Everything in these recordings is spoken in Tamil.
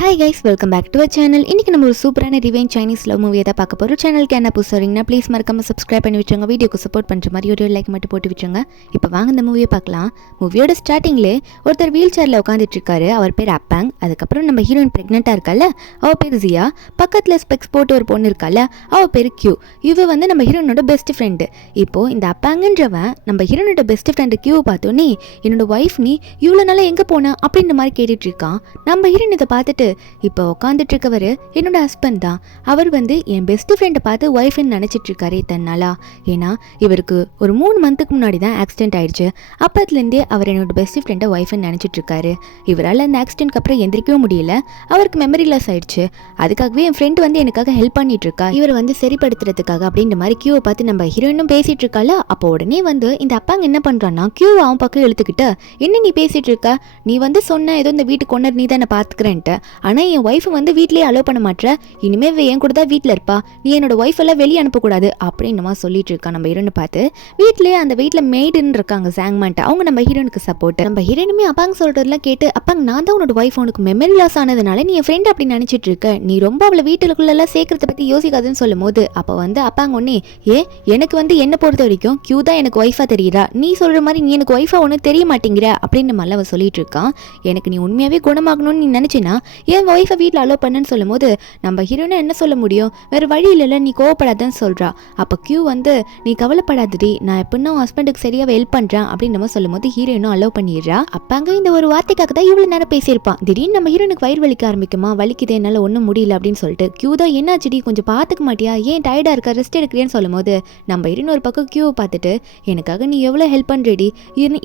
Hi guys, welcome back to our channel. இன்றைக்கி நம்ம ஒரு சூப்பரான ரிவெஞ்ச் சைனீஸ் லவ் மூவியை தான் பார்க்க போகிறோம். சேனலுக்கு என்ன புதுசு வரீங்கன்னா ப்ளீஸ் மறக்காம சப்ஸ்கிரைப் பண்ணி விட்டுருங்க. வீடியோக்கு சப்போர்ட் பண்ணுற மாதிரி ஒரு லைக் மட்டும் போட்டு விட்டுருங்க. இப்போ வாங்க இந்த மூவியை பார்க்கலாம். மூவியோட ஸ்டார்டிங்லே ஒருத்தர் வீல் சேரில் உட்காந்துட்டு இருக்காரு. அவர் பேர் அப்பாங். அதுக்கப்புறம் நம்ம ஹீரோயின் ப்ரெக்னெண்ட்டாக இருக்கால, அவள் பேர் ஜியா. பக்கத்தில் ஸ்பெக்ஸ் போட்டு ஒரு பொண்ணு இருக்கால, அவள் பேர் கியூ. இவ வந்து நம்ம ஹீரோனோட பெஸ்ட் ஃப்ரெண்டு. இப்போது இந்த அப்பாங்கன்றவன் நம்ம ஹீரோனோட பெஸ்ட் ஃப்ரெண்டு கியூவை பார்த்தோன்னே, என்னோட ஒய்ஃப் நீ இவ்வளோ நாளாக எங்கே போன அப்படின்ற மாதிரி கேட்டுட்டு இருக்கான். நம்ம ஹீரோன் இதை பார்த்துட்டு, இப்போ உட்காந்துட்டு இருக்கவர் என்னோட ஹஸ்பண்ட் தான். அவர் வந்து என் பெஸ்ட் ஃப்ரெண்டை பார்த்து ஒய்ஃப்னு நினச்சிட்டு இருக்காரு தன்னாலா. ஏன்னா இவருக்கு ஒரு 3 மந்த்துக்கு முன்னாடி தான் ஆக்சிடென்ட் ஆயிடுச்சு. அப்பத்துலேருந்தே அவர் என்னோட பெஸ்ட் ஃப்ரெண்டை ஒய்ஃப்னு நினச்சிட்டு இருக்காரு. இவரால் அந்த ஆக்சிடென்ட்க்கு அப்புறம் எந்திரிக்கவும் முடியல. அவருக்கு மெமரி லாஸ் ஆயிடுச்சு. அதுக்காகவே என் ஃப்ரெண்டு வந்து எனக்காக ஹெல்ப் பண்ணிட்டு இருக்கா, இவர் வந்து சரிப்படுத்துறதுக்காக அப்படின்ற மாதிரி கியூவை பார்த்து நம்ம ஹீரோயினும் பேசிட்டு இருக்கால. அப்போ உடனே வந்து இந்த அப்பாங்க என்ன பண்றான்னா, கியூவை அவன் பக்கம் இழுத்துக்கிட்டு, என்ன நீ பேசிட்டு இருக்க, நீ வந்து சொன்ன ஏதோ இந்த வீட்டு கொண்டர் நீ தான் பார்த்துக்கிறேன்ட்டு, ஆனால் என் ஒய்ஃப் வந்து வீட்லேயே அலோவ் பண்ண மாட்டேற, இனிமேல் என் கூட தான் வீட்டில் இருப்பா, நீ என்னோட ஒய்ஃப் எல்லாம் வெளியே அனுப்பக்கூடாது அப்படின்னு சொல்லிட்டு இருக்கா. நம்ம ஹீரோனை பார்த்து வீட்டிலே அந்த வீட்டில் மெய்டுன்னு இருக்காங்க சாங்மான்ட்டு, அவங்க நம்ம ஹீரோனுக்கு சப்போர்ட். நம்ம ஹீரோனுமே அப்பாங்க சொல்றதுலாம் கேட்டு, அப்பாங்க நான் தான் உன்னோட ஒய்ஃப், உனக்கு மெமரி லாஸ் ஆனதுனால நீ என் ஃப்ரெண்ட் அப்படி நினச்சிட்டு இருக்க, நீ ரொம்ப அவளை வீட்டுக்குள்ளெல்லாம் சேர்க்கறத பற்றி யோசிக்காதுன்னு சொல்லும் போது, அப்போ வந்து அப்பாங்க ஒன்னே, எனக்கு வந்து என்னை பொறுத்த வரைக்கும் கியூ தான் எனக்கு ஒய்ஃபா தெரியுறா, நீ சொல்ற மாதிரி நீ எனக்கு ஒய்ஃபா ஒன்று தெரிய மாட்டேங்கிற அப்படின்னு மாதிரி அவன் சொல்லிட்டு இருக்கான். எனக்கு நீ உண்மையாவே குணமாகணும்னு நீ நினைச்சினா என் ஒய்ஃபை வீட்டில் அலோவ் பண்ணுன்னு சொல்லும் போது, நம்ம ஹீரோனை என்ன சொல்ல முடியும், வேறு வழி இல்லைல்ல, நீ கோவப்படாதன்னு சொல்கிறா. அப்போ கியூ வந்து, நீ கவலைப்படாதடி, நான் எப்படின்னா ஹஸ்பண்டுக்கு சரியாக ஹெல்ப் பண்ணுறேன் அப்படின்னு நம்ம சொல்லும் போது ஹீரோயினும் அலோவ் பண்ணிடுறா. அப்பாங்க இந்த ஒரு வார்த்தைக்காக தான் இவ்வளோ நேரம் பேசியிருப்பான். திடீர்னு நம்ம ஹீரோனுக்கு வயிறு வலிக்க ஆரம்பிக்குமா, வலிக்குது என்னால் ஒன்றும் முடியல அப்படின்னு சொல்லிட்டு, கியூ தான் என்னாச்சுடி கொஞ்சம் பார்த்துக்க மாட்டியா, ஏன் டயர்டாக இருக்கா, ரெஸ்ட் எடுக்கிறேன்னு சொல்லும் போது, நம்ம ஹீரோயின் ஒரு பக்கம் கியூவை பார்த்துட்டு, எனக்காக நீ எவ்வளோ ஹெல்ப் பண்ணுறடி,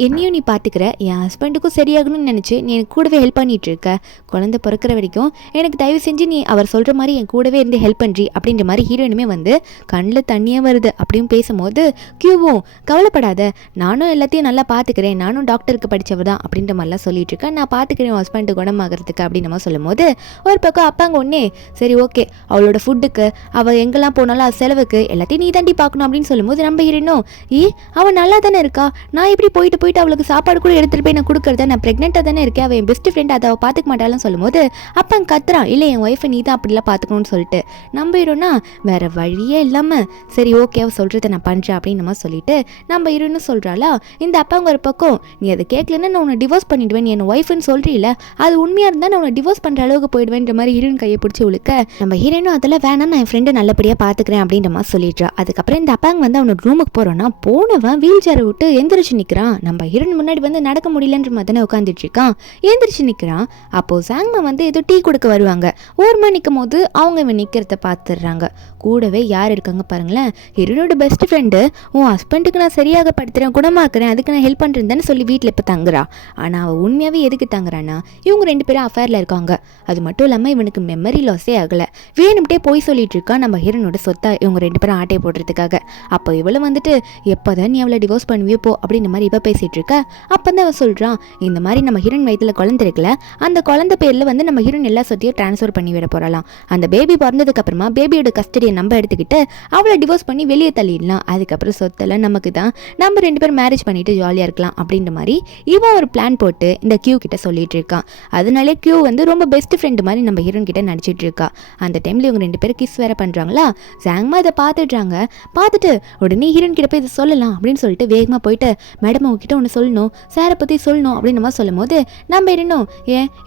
என்னையும் நீ பார்த்துக்கிற, என் ஹஸ்பண்டுக்கும் சரியாகணும்னு நினச்சி நீ எனக்கு கூடவே ஹெல்ப் பண்ணிட்டு இருக்க, குழந்தை பிறக்கிற வரைக்கும் எனக்கு தயவு செஞ்சு நீ அவர் சொல்கிற மாதிரி என் கூடவே இருந்து ஹெல்ப் பண்ணுறி அப்படின்ற மாதிரி ஹீரோயினுமே வந்து கண்ணில் தண்ணியே வருது அப்படின்னு பேசும்போது, கியூவும் கவலைப்படாத, நானும் எல்லாத்தையும் நல்லா பார்த்துக்கிறேன், நானும் டாக்டருக்கு படித்தவர் தான் அப்படின்ற மாதிரிலாம் சொல்லிட்டு இருக்கேன், நான் பார்த்துக்கிறேன் ஹஸ்பண்டு குணமாகறதுக்கு அப்படின்னு நம்ம சொல்லும் போது, ஒரு பக்கம் அப்பாங்க ஒன்னே, சரி ஓகே, அவளோட ஃபுட்டுக்கு அவள் எங்கெல்லாம் போனாலும் அது செலவுக்கு எல்லாத்தையும் நீ தாண்டி பார்க்கணும் அப்படின்னு சொல்லும்போது, நம்ம ஹீரோனும் அவள் நல்லா தானே இருக்கா, நான் இப்படி போயிட்டு அவளுக்கு சாப்பாடு கூட எடுத்துகிட்டு போய் நான் கொடுக்குறத, நான் ப்ரெக்னெண்ட்டாக தானே இருக்கேன், அவள் என் பெஸ்ட் ஃப்ரெண்ட், அதை அவள் பார்த்துக்க மாட்டாலும் சொல்லும்போது, அப்பாங்க கத்துறான், இல்லை என் ஒய்ஃபை நீ தான் அப்படிலாம் பார்த்துக்கணும்னு சொல்லிட்டு. நம்பிடும்னா வேறு வழியே இல்லாமல் சரி ஓகே அவள் சொல்கிறத நான் பண்ணுறேன் அப்படின்னு நம்ம சொல்லிட்டு நம்ம ஹீரோன்னு சொல்கிறாளா. இந்த அப்பாங்க ஒரு பக்கம், நீ அதை கேட்கலன்னா நான் உன்னை டிவோர்ஸ் பண்ணிவிடுவேன், நீ என் ஒய்ஃப்னு சொல்கிறீல, அது உண்மையாக இருந்தால் நான் உன்னை டிவோர்ஸ் பண்ணுற அளவுக்கு போயிடுவேன்ற மாதிரி ஹீரோயின் கையை பிடிச்சி உழுக்க, நம்ம ஹீரோனும் அதெல்லாம் வேணாம், நான் என் ஃப்ரெண்டை நல்லபடியாக பார்த்துக்கிறேன் அப்படின்ற மாதிரி சொல்லிடுறா. அதுக்கப்புறம் இந்த அப்பாங்க வந்து அவனோட ரூமுக்கு போகிறோன்னா, போனவன் வீல் சேரை விட்டு எந்திரிச்சு நிற்கிறான். நம்ம ஹீரோயின் முன்னாடி வந்து நடக்க முடியலன்ற மாதிரி தானே உட்காந்துட்டு இருக்கான், எந்திரிச்சு நிற்கிறான். அப்போது சாங்மா வந்து ஏதோ டீ கொடுக்க வருவாங்க. ஓரமாக நிற்கும் போது அவங்க இவன் நிற்கிறத பார்த்துடுறாங்க. கூடவே யார் இருக்காங்க பாருங்களேன், ஹீரோனோட பெஸ்ட் ஃப்ரெண்டு, உன் ஹஸ்பண்டுக்கு நான் சரியாக படுத்துறேன், குணமாக்குறேன், அதுக்கு நான் ஹெல்ப் பண்ணுறேன்னு சொல்லி வீட்டில் இப்போ தங்குறா. ஆனால் அவள் உண்மையாகவே எதுக்கு தங்குறான்னா, இவங்க 2 பேரும் அஃபேரில் இருக்காங்க. அது மட்டும் இல்லாமல் இவனுக்கு மெமரி லாஸே ஆகலை. வேணும்ட்டே போய் சொல்லிட்டு இருக்கா நம்ம ஹீரோனோட சொத்தை இவங்க 2 பேரும் ஆட்டையை போடுறதுக்காக. அப்போ இவளை வந்துட்டு, எப்போதான் நீ அவளை டிவோர்ஸ் பண்ணுவியோ போ அப்படின்ற மாதிரி இவ பேசிகிட்டு இருக்கா. அப்போ தான் அவன் சொல்கிறான், இந்த மாதிரி நம்ம ஹீரோயின் வயிற்றில் குழந்தை இருக்குல்ல, அந்த குழந்தை பேரில் வந்து நம்ம ஹீரோயின் எல்லா சொத்தையும் ட்ரான்ஸ்ஃபர் பண்ணி விட போகலாம். அந்த பேபி பிறந்ததுக்கு அப்புறமா பேபியோட கஸ்டடியை நம்ம எடுத்துக்கிட்டு அவளை டிவோர்ஸ் பண்ணி வெளியே தள்ளிடலாம், அதுக்கப்புறம் சொத்தெல்லாம் நமக்கு தான், நம்ம 2 பேரும் மேரேஜ் பண்ணிட்டு ஜாலியாக இருக்கலாம் அப்படின்ற மாதிரி இவன் ஒரு பிளான் போட்டு இந்த கியூ கிட்ட சொல்லிட்டு இருக்கான். அதனாலே கியூ வந்து ரொம்ப பெஸ்ட் ஃப்ரெண்டு மாதிரி நம்ம ஹீரோயின் கிட்ட நடிச்சிட்டு இருக்கா. அந்த டைம்ல இவங்க 2 பேரும் கிஸ் வேற பண்றாங்களா. சாங்மா இதை பார்த்துடுறாங்க. பார்த்துட்டு உடனே ஹீரோயின் கிட்ட போய் இதை சொல்லலாம் அப்படின்னு சொல்லிட்டு வேகமாக போயிட்டு, மேடம் உங்ககிட்ட ஒன்று சொல்லணும், சாரை பற்றி சொல்லணும் அப்படின்னு நம்ம சொல்லும் போது, நம்ம இருந்தோம்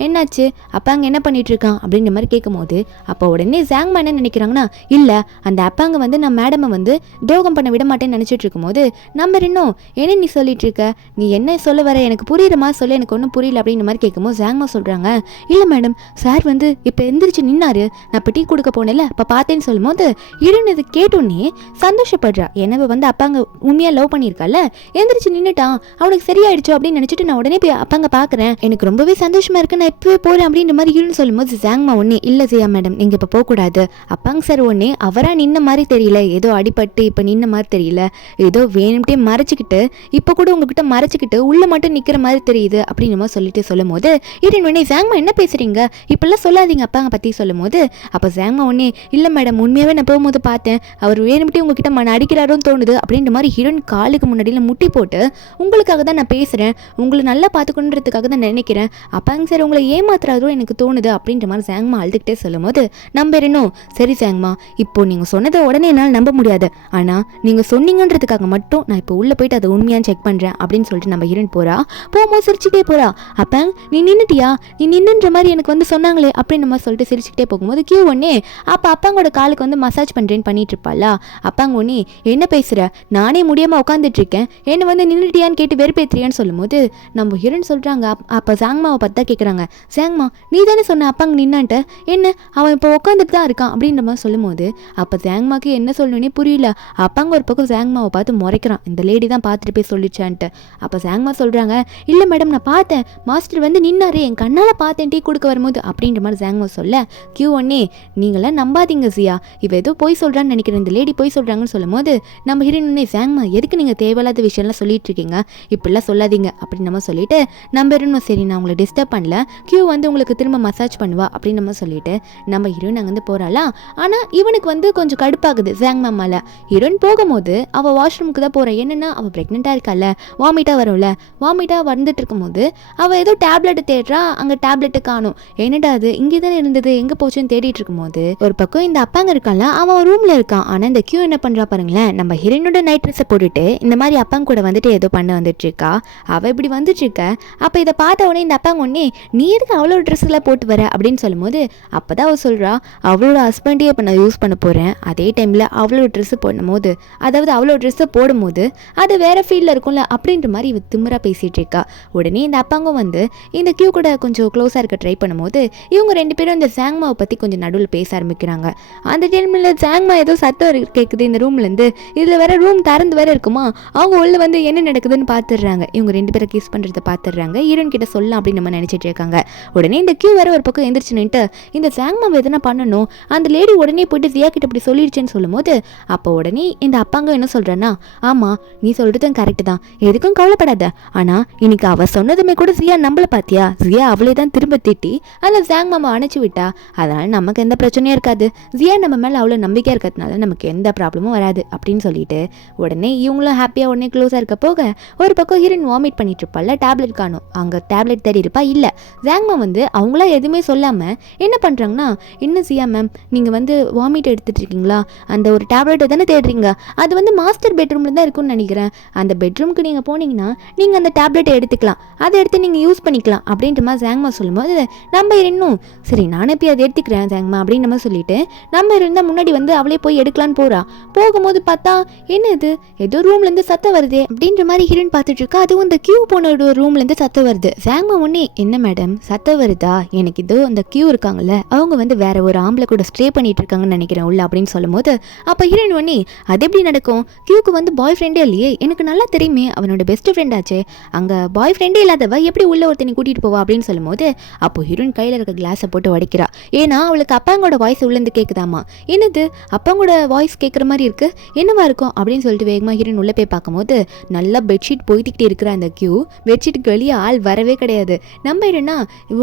என்னாச்சு அப்பாங்க என்ன பண்ணிட்டு இருக்கான் அப்படின்ற மாதிரி கேட்கும் போது, அப்போ உடனே சாங்மா என்ன நினைக்கிறாங்கன்னா, இல்லை அந்த அப்பாங்க வந்து நான் மேடமை வந்து துரோகம் பண்ண விட மாட்டேன்னு நினச்சிட்டு இருக்கும்போது, நம்ம இன்னும் என்ன நீ சொல்லிட்டு இருக்க, நீ என்ன சொல்ல வர, எனக்கு புரியுறமா சொல்ல, எனக்கு ஒன்றும் புரியல அப்படின்ற மாதிரி கேட்கும்போது சாங்மா சொல்கிறாங்க, இல்லை மேடம் சார் வந்து இப்போ எந்திரிச்சு நின்னாரு, நான் இப்போ டீ கொடுக்க போனேன்ல அப்போ பார்த்தேன்னு சொல்லும் போது, இருந்தது கேட்டோன்னே சந்தோஷப்படுறா. எனவே வந்து அப்பாங்க உண்மையாக லவ் பண்ணியிருக்கால, எந்திரிச்சு நின்றுட்டான், அவனுக்கு சரியாயிடுச்சோ அப்படின்னு நினச்சிட்டு நான் உடனே போய் அப்பாங்க பார்க்குறேன், எனக்கு ரொம்பவே சந்தோஷமா இருக்கு, நான் இப்போவே போகிறேன் அப்படின்ற மாதிரி இருன்னு சொல்லும்போது சாங்மா ஒன்னே, இல்லை ஜியா மேடம் நீங்கள் இப்போ போகக்கூடாது, அப்பாங்க சார் ஒன்னே அவராக நின்ன மாதிரி தெரியல, ஏதோ அடிபட்டு இப்போ நின்ன மாதிரி தெரியல, ஏதோ வேணும்ட்டே மறைச்சிக்கிட்டு இப்போ கூட உங்ககிட்ட மறைச்சிக்கிட்டு உள்ள மட்டும் நிற்கிற மாதிரி தெரியுது அப்படின்னு சொல்லிட்டு சொல்லும் போது, உடனே சாங்மா என்ன பேசுறீங்க, இப்பெல்லாம் சொல்லாதீங்க அப்பாங்க பற்றி சொல்லும் போது, அப்போ சாங்மா ஒன்னே, இல்லை மேடம் உண்மையாகவே நான் போகும்போது பார்த்தேன், அவர் வேணும்ட்டே உங்ககிட்ட அடிக்கிறாரோன்னு தோணுது அப்படின்ற மாதிரி ஹீரோயின் காலுக்கு முன்னாடியில் முட்டி போட்டு, உங்களுக்காக தான் நான் பேசுகிறேன், உங்களை நல்லா பார்த்துக்கணுன்றதுக்காக தான் நினைக்கிறேன், அப்பாங்க சார் உங்களை ஏமாத்துறாரோ எனக்கு தோணுது அப்படின்ற மாதிரி சாங்மா அழுதுகிட்டே சொல்லும் போது நம்ம இன்னும் சரி சாங்மா, இப்போ நீங்க சொன்னதை உடனே என்னால் நம்ப முடியாது, ஆனா நீங்க சொன்னீங்கன்றதுக்காக மட்டும் நான் இப்போ உள்ள போயிட்டு அதை உண்மையான்னு செக் பண்றேன் அப்படின்னு சொல்லிட்டு நம்ம ஹீரோயின் போகும்போது சிரிச்சுட்டே போறா. அப்பங்க நீ நின்னுட்டியா, நீ நின்னுன்ற மாதிரி எனக்கு வந்து சொன்னாங்களே அப்படின்னு நம்ம சொல்லிட்டு சிரிச்சுக்கிட்டே போகும்போது கியூ ஒன்னே அப்ப அப்பாங்களோட காலுக்கு வந்து மசாஜ் பண்றேன்னு பண்ணிட்டு இருப்பாளா. அப்பாங்க ஒன்னே என்ன பேசுற, நானே முடியாம உட்காந்துட்டு இருக்கேன், என்ன வந்து நின்னுட்டியான்னு கேட்டு வெறுப்பேற்றியான்னு சொல்லும்போது நம்ம ஹீரோயின் சொல்றாங்க. அப்ப சாங்மாவை பத்தா கேட்குறாங்க, சாங்மா நீ தானே சொன்ன அப்பாங்க நின்னான்ட்டு, என்ன அவன் இப்போ உட்காந்துட்டு தான் இருக்கான் அப்படின்ற மாதிரி சொல்லும்போது அப்போ சாங்மாக்கு என்ன சொல்லணுன்னே புரியல. அப்பாங்க ஒரு பக்கம் சாங்மாவை பார்த்து முறைக்கிறான், இந்த லேடி தான் பார்த்துட்டு போய் சொல்லிச்சான்ட்டு. அப்போ சாங்மா சொல்கிறாங்க, இல்லை மேடம் நான் பார்த்தேன், மாஸ்டர் வந்து நின்னாரு, என் கண்ணால் பார்த்தேன் டீ கொடுக்க வரும்போது அப்படின்ற மாதிரி சாங்மா சொல்ல கியூ ஒன்னே நீங்களாம் நம்பாதீங்க ஜியா, இவ ஏதோ போய் சொல்கிறான்னு நினைக்கிறேன், இந்த லேடி போய் சொல்கிறாங்கன்னு சொல்லும் போது நம்ம ஹீரோயினே சாங்மா எதுக்கு நீங்கள் தேவையில்லாத விஷயம்லாம் சொல்லிட்டு இருக்கீங்க, இப்படிலாம் சொல்லாதீங்க அப்படின்னு நம்ம சொல்லிட்டு நம்ம ஹீரோயின் சரி நான் உங்களை டிஸ்டர்ப் பண்ணல, கியூ வந்து உங்களுக்கு திரும்ப மசாஜ் பண்ணுவா அப்படின்னு நம்ம சொல்லிட்டு நம்ம ஹீரோயின் அங்கேருந்து போகிறாளா. ஆனால் இவனுக்கு வந்து கொஞ்சம் கடுப்பாகுது சாங்மா மேலே. ஹீரோயின் போகும்போது அவள் வாஷ்ரூமுக்கு தான் போகிறா. என்னென்னா அவள் ப்ரெக்னெண்ட்டாக இருக்கால, வாமிட்டாக வரும்ல, வாமிட்டாக வந்துட்டு இருக்கும்போது அவள் ஏதோ டேப்லெட்டு தேடுறா, அங்கே டேப்லெட்டு காணும். என்னடா அது இங்கே தானே இருந்தது, எங்கே போச்சுன்னு தேடிட்டு இருக்கும்போது ஒரு பக்கம் இந்த அப்பாங்க இருக்கான்ல அவன் ரூமில் இருக்கான். ஆனால் இந்த கியூ என்ன பண்ணுறா பாருங்களேன், நம்ம ஹீரோயினோட நைட் ட்ரெஸ்ஸை போட்டுட்டு இந்த மாதிரி அப்பாங்க கூட வந்துட்டு ஏதோ பண்ண வந்துட்டு இருக்கா. அவள் இப்படி வந்துட்டு இருக்க. அப்போ இதை பார்த்த உடனே இந்த அப்பாங்க உடனே நீ எதுக்கு அவ்வளோ ட்ரெஸ்ஸெல்லாம் போட்டு வர அப்படின்னு சொல்லும்போது அப்போ தான் அவள் சொல்கிறா, அவளோட ஹஸ்பண்டே இப்போ நான் யூஸ் பண்ண போகிறேன், அதே டைமில் அவ்வளோ ட்ரெஸ்ஸு போடும்போது, அதாவது அவ்வளோ ட்ரெஸ்ஸை போடும்போது அது வேறு ஃபீல்டில் இருக்கும்ல அப்படின்ற மாதிரி இவ திமிரா பேசிகிட்டு இருக்கா. உடனே இந்த அப்பாங்க வந்து இந்த கியூ கூட கொஞ்சம் க்ளோஸாக இருக்க ட்ரை பண்ணும்போது இவங்க ரெண்டு பேரும் இந்த சாங்மாவை பற்றி கொஞ்சம் நடுவில் பேச ஆரம்பிக்கிறாங்க. அந்த டைமில் சாங்மா ஏதோ சத்தம் கேட்குது இந்த ரூம்லேருந்து, இதில் வேற ரூம் திறந்து வேற இருக்குமா, அவங்க உள்ள வந்து என்ன நடக்குதுன்னு பார்த்துடுறாங்க. இவங்க ரெண்டு பேரை கிஸ் பண்ணுறதை பார்த்துடுறாங்க. ஹீரோயின் கிட்ட சொல்லலாம் அப்படின்னு நம்ம நினச்சிட்டு இருக்காங்க. உடனே இந்த கியூ வேற ஒரு பக்கம் எந்திரிச்சு நின்ட்டு இந்த சாங்மாவை எதனா பண்ணணும், அந்த லேடி உடனே போயிட்டு ஜியா கிட்ட இப்படி சொல்லிடுச்சேன்னு சொல்லும் போது அப்போ உடனே இந்த அப்பாங்க என்ன சொல்கிறேன்னா, ஆமாம் நீ சொல்கிறதும் கரெக்டு தான், எதுக்கும் கவலைப்படாத, ஆனால் இன்னைக்கு அவள் சொன்னதுமே கூட ஜியா நம்மள பார்த்தியா, ஜியா அவளே தான் திரும்ப திட்டி அதில் சாங் மாமா அணைச்சி விட்டா, அதனால் நமக்கு எந்த பிரச்சனையும் இருக்காது, ஜியா நம்ம மேலே அவ்வளோ நம்பிக்கையாக இருக்கிறதுனால நமக்கு எந்த ப்ராப்ளமும் வராது அப்படின்னு சொல்லிட்டு உடனே இவங்களும் ஹாப்பியாக உடனே க்ளோஸாக இருக்க போக ஒரு பக்கம் ஹீரோயின் வாமிட் பண்ணிட்டு இருப்பாள். டேப்லெட் காணும், அங்கே டேப்லெட் தேடி இருப்பா. இல்லை ஜாங்மா வந்து அவங்களா எதுவுமே சொல்லாமல் என்ன பண்ணுறாங்கன்னா, என்ன ஜியா மேம் நீங்கள் வந்து வாமிட் எடுத்துகிட்டு இருக்கீங்களா, அந்த ஒரு டேப்லெட்டை தானே தேடுறீங்க, அது வந்து மாஸ்டர் பெட்ரூமில் தான் இருக்குன்னு நினைக்கிறேன், அந்த பெட்ரூமுக்கு நீங்கள் போனீங்கன்னா நீங்கள் அந்த டேப்லெட்டை எடுத்துக்கலாம், அதை எடுத்து நீங்கள் யூஸ் பண்ணிக்கலாம் அப்படின்ற மாதிரி ஜாங்மா சொல்லும்போது நம்ம இன்னும் சரி நானே போய் அதை எடுத்துக்கிறேன் ஜாங்மா அப்படின்னு நம்ம சொல்லிட்டு நம்ம இருந்தால் முன்னாடி வந்து அவளே போய் எடுக்கலான்னு போகிறா. போகும்போது பார்த்தா என்ன இது ஏதோ ரூம்லேருந்து சத்தம் வருது அப்படின்ற மாதிரி ஹீரோயின் பார்த்துட்டு இருக்கா. அதுவும் இந்த கியூ போன ரூம்லேருந்து சத்தம் வருது. ஜாங்மா ஒன்னே என்ன மேடம் சத்தம் வருதா, எனக்கு இதோ அந்த கியூ இருக்காங்கல்ல அவங்க வந்து வேற ஒரு ஆம்பளை கூட ஸ்டே பண்ணிட்டு இருக்காங்கன்னு நினைக்கிறேன் உள்ள அப்படின்னு சொல்லும் போது அப்போ ஹீரோயின் ஒன்னே அது எப்படி நடக்கும், கியூக்கு வந்து பாய் ஃப்ரெண்டே இல்லையே, எனக்கு நல்லா தெரியுமே அவனோட பெஸ்ட் ஃப்ரெண்ட் ஆச்சு, அங்கே பாய் ஃப்ரெண்டே இல்லாதவ எப்படி உள்ள ஒருத்தனை கூட்டிகிட்டு போவா அப்படின்னு சொல்லும் போது அப்போ ஹீரோயின் கையில் இருக்க கிளாஸை போட்டு உடைக்கிறா. ஏன்னா அவளுக்கு அப்பாங்களோட வாய்ஸ் உள்ளேருந்து கேட்குதாமா. என்னது அப்பாங்களோட வாய்ஸ் கேட்குற மாதிரி இருக்கு, என்னவா இருக்கும் அப்படின்னு சொல்லிட்டு வேகமாக ஹீரோயின் உள்ளே போய் பார்க்கும்போது நல்லா பெட்ஷீட் போய்த்துக்கிட்டே இருக்கிற அந்த கியூ பெட்ஷீட்டுக்கு வெளியே ஆள் வரவே கிடையாது. நம்ம என்னன்னா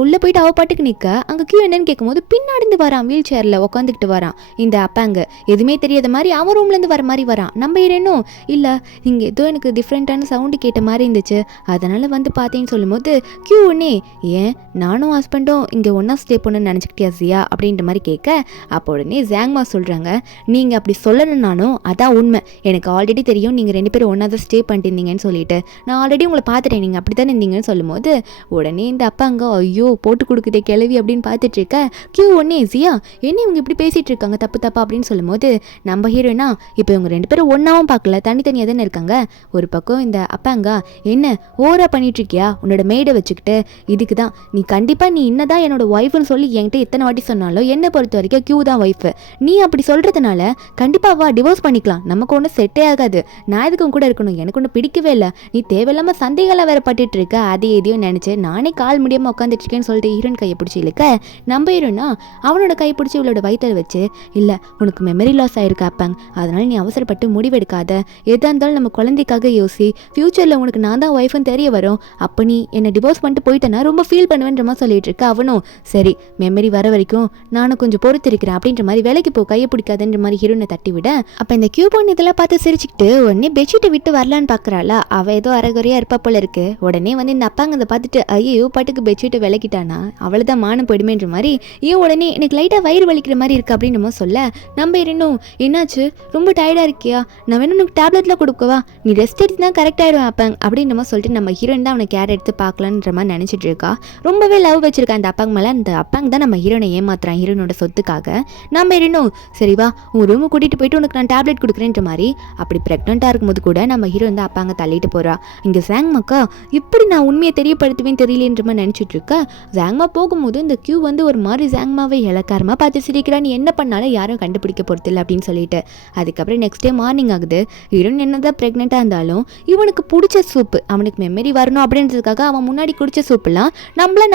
உள்ளே போயிட்டு அவ பாட்டுக்கு நிற்க அங்கே கியூ என்னன்னு கேட்கும்போது பின்னாடிந்து வரான், வீல் சேரில் உட்காந்துக்கிட்டு வரான். இந்த அப்பாங்க எதுவுமே தெரியாத மாதிரி அவன் ரூம்லேருந்து வர மாதிரி வரான். நம்ம என்னும் இல்லை இங்கே ஏதோ எனக்கு டிஃப்ரெண்ட்டான சவுண்டு கேட்ட மாதிரி இருந்துச்சு அதனால் வந்து பார்த்தேன்னு சொல்லும்போது கியூ ஒன்னே ஏன் நானும் ஹஸ்பண்டும் இங்கே ஒன்றா ஸ்டே பண்ணணும்னு நினச்சிக்கிட்டியா ஜியா அப்படின்ற மாதிரி கேட்க அப்போ உடனே ஜாங்மா சொல்கிறாங்க, நீங்கள் அப்படி சொல்லணும்னாலும் அதான் உண்மை, எனக்கு ஆல்ரெடி தெரியும் நீங்கள் ரெண்டு பேரும் ஒன்றா தான் ஸ்டே பண்ணிட்டு இருந்தீங்கன்னு சொல்லிட்டு, நான் ஆல்ரெடி உங்களை பார்த்துட்டேன் நீங்கள் அப்படி தானே இருந்தீங்கன்னு சொல்லும்போது உடனே இந்த அப்பா அங்கே ஐயோ போட்டு கொடுக்குதே கிளவி அப்படின்னு பார்த்துட்டு இருக்க கியூ ஒன்னே ஜியா என்ன இவங்க இப்படி பேசிகிட்டு இருக்காங்க தப்பு தப்பா அப்படின்னு சொல்லும்போது நம்ம ஹீரோனா இப்போ இவங்க ரெண்டு பேரும் ஒன்றாவும் பார்க்கல தனித்தனியாக தானே இருக்காங்க. ஒரு பக்கம் இந்த அப்பாங்க என்ன ஓவரா பண்ணிட்டு இருக்கியா உன்னோட மெய்டை வச்சுக்கிட்டு, இதுக்கு தான் நீ கண்டிப்பாக நீ என்னதான் என்னோட ஒய்ஃப்னு சொல்லி என்கிட்ட எத்தனை வாட்டி சொன்னாலும் என்னை பொறுத்த வரைக்கும் கியூ தான் ஒய்ஃபு, நீ அப்படி சொல்கிறதுனால கண்டிப்பாக வா டிவோர்ஸ் பண்ணிக்கலாம், நமக்கு ஒன்றும் செட்டே ஆகாது, நான் எதுக்கும் கூட இருக்கணும், எனக்கு ஒன்றும் பிடிக்கவே இல்லை, நீ தேவையில்லாமல் சந்தேகம்லாம் வேற பட்டுட்டு இருக்க, அது எதையும் நினச்சி நானே கால் முடியாமல் உட்காந்துட்டு இருக்கேன்னு சொல்லிட்டு ஹீரோயின் கையை பிடிச்சி இழுக்க நம்ம ஹீரோனா அவனோட கை பிடிச்சி இவளோட வயிற்றில் வச்சு இல்லை உனக்கு மெமரி லாஸ் ஆகிருக்கு அப்பாங்க, அதனால் நீ அவசரப்பட்டு முடிவெடுக்காத, எதாக இருந்தாலும் நம்ம குழந்தைக்காக யோசி, ஃப்யூச்சரில் உனக்கு நான் தான் ஒய்ஃப்னு தெரிய வரும், அப்போ நீ என்னை டிவோர்ஸ் பண்ணிட்டு போயிட்டேன்னா ரொம்ப ஃபீல் பண்ணுவேன்ற மாதிரி சொல்லிட்டு இருக்க. அவனும் சரி மெமரி வர வரைக்கும் நானும் கொஞ்சம் பொறுத்திருக்கிறேன் அப்படின்ற மாதிரி வேலைக்கு போ கையை பிடிக்காதுன்ற மாதிரி ஹீரோனை தட்டி விட அப்போ இந்த கியூ பொண்ணு இதெல்லாம் பார்த்து சிரிச்சுக்கிட்டு உடனே பெட்ஷீட்டை விட்டு வரலான்னு பார்க்குறாளா. அவள் ஏதோ அரைகுறையாக இருப்பா போல இருக்கு. உடனே வந்து இந்த அப்பாங்க அதை பார்த்துட்டு ஐயோ பாட்டுக்கு பெட்ஷீட்டை விளக்கிட்டானா அவ்வளோதான் மானம் போயிடுமேன்ற மாதிரி ஏன் உடனே எனக்கு லைட்டாக வயிறு வலிக்கிற மாதிரி இருக்குது அப்படின்னு நம்ம சொல்ல நம்ம இன்னும் என்னாச்சு ரொம்ப டயர்டாக இருக்கியா, நான் வேணும் உனக்கு டேப்லெட்டில் கொடுக்கவா, நீ ரெஸ்ட் எடுத்து தான் கரெக்ட் ஆகிடுவேன் அப்பாங்க அப்படின்னு நம்ம சொல்லிட்டு நம்ம ஹீரோயின் தான் அவனை கேர் எடுத்து பார்க்கலான்ற மாதிரி நினச்சிட்டு இருக்கா. ரொம்பவே லவ் வச்சிருக்கா அந்த அப்பாங்க மேலே. அந்த அப்பாங்க தான் நம்ம ஹீரோனை ஏமாத்துறான் ஹீரோனோட சொத்துக்காக. நம்ம இன்னும் சரிவா உன் ரூமு கூட்டிகிட்டு போயிட்டு உனக்கு நான் டேப்லெட் கொடுக்குறேன்ற மாதிரி அப்படி ப்ரெக்னெண்ட்டாக இருக்கும்போது கூட நம்ம ஹீரோ வந்து அப்பாங்க தள்ளிட்டு போகிறா. இங்கே ஜாங்மாக்கா இப்படி நான் உண்மையை தெரியப்படுத்துவேன் தெரியலன்ற மாதிரி நினச்சிட்டு இருக்கா. ஜாங்மா போகும்போது இந்த கியூ வந்து ஒரு மாதிரி ஜாங்மாவை இலக்காரமாக பார்த்து சிரிக்கிறா, நீ என்ன பண்ணாலும் யாரும் கண்டுபிடிக்க போகிறதில்ல அப்படின்னு சொல்லிட்டு. அதுக்கப்புறம் நெக்ஸ்ட் டே மார்னிங் ஆகுது. ஹீரோயின் என்னதான் ப்ரெக்னெண்ட்டாக இருந்தாலும் இவனுக்கு பிடிச்ச சூப்பு, அவனுக்கு மெமரி வரணும் அப்படின்றதுக்காக அவன் முன்னாடி குடிச்ச சூப்புலாம்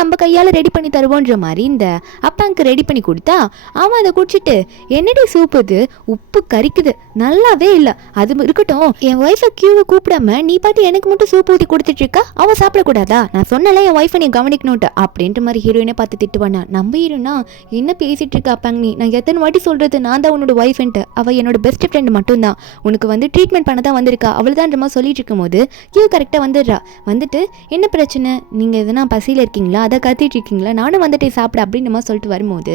நம்ம கையால் ரெடி பண்ணி தருவோன்ற மாதிரி இந்த அப்பாவுக்கு ரெடி பண்ணி கொடுத்தா அவன் அதை குடிச்சிட்டு என்னடி சூப்பு இது உப்பு கறிக்குது நல்லாவே இல்லை, அது இருக்கட்டும் என் ஒய்ஃபை கியூவை கூப்பிடாம நீ பாட்டு எனக்கு மட்டும் சூப்பு ஊற்றி கொடுத்துட்டு இருக்கா, அவன் சாப்பிடக்கூடாதா, நான் சொன்னல என் ஒய்ஃபை நீ கவனிக்கணும்ட்டு அப்படின்ற மாதிரி ஹீரோயினை பார்த்து திட்டுவானா. நம்ம ஹீரோனா என்ன பேசிட்டு இருக்கா அப்பாங்க, நீ நான் எத்தனை வாட்டி சொல்றது நான் தான் உன்னோட ஒய்ஃப்ன்ட்டு, அவள் என்னோட பெஸ்ட் ஃப்ரெண்ட் மட்டும்தான், உனக்கு வந்து ட்ரீட்மெண்ட் பண்ண தான் வந்திருக்கா அவள்தான் மாதிரி சொல்லிட்டு இருக்கும் போது கியூ கரெக்டாக வந்துடுறா. வந்துட்டு என்ன பிரச்சனை, நீங்கள் எதனா பசியில் இருக்கீங்களா, அதை கத்திட்டு இருக்கீங்களா, நானும் வந்துட்டு சாப்பிட அப்படின்னு நம்ம சொல்லிட்டு வரும்போது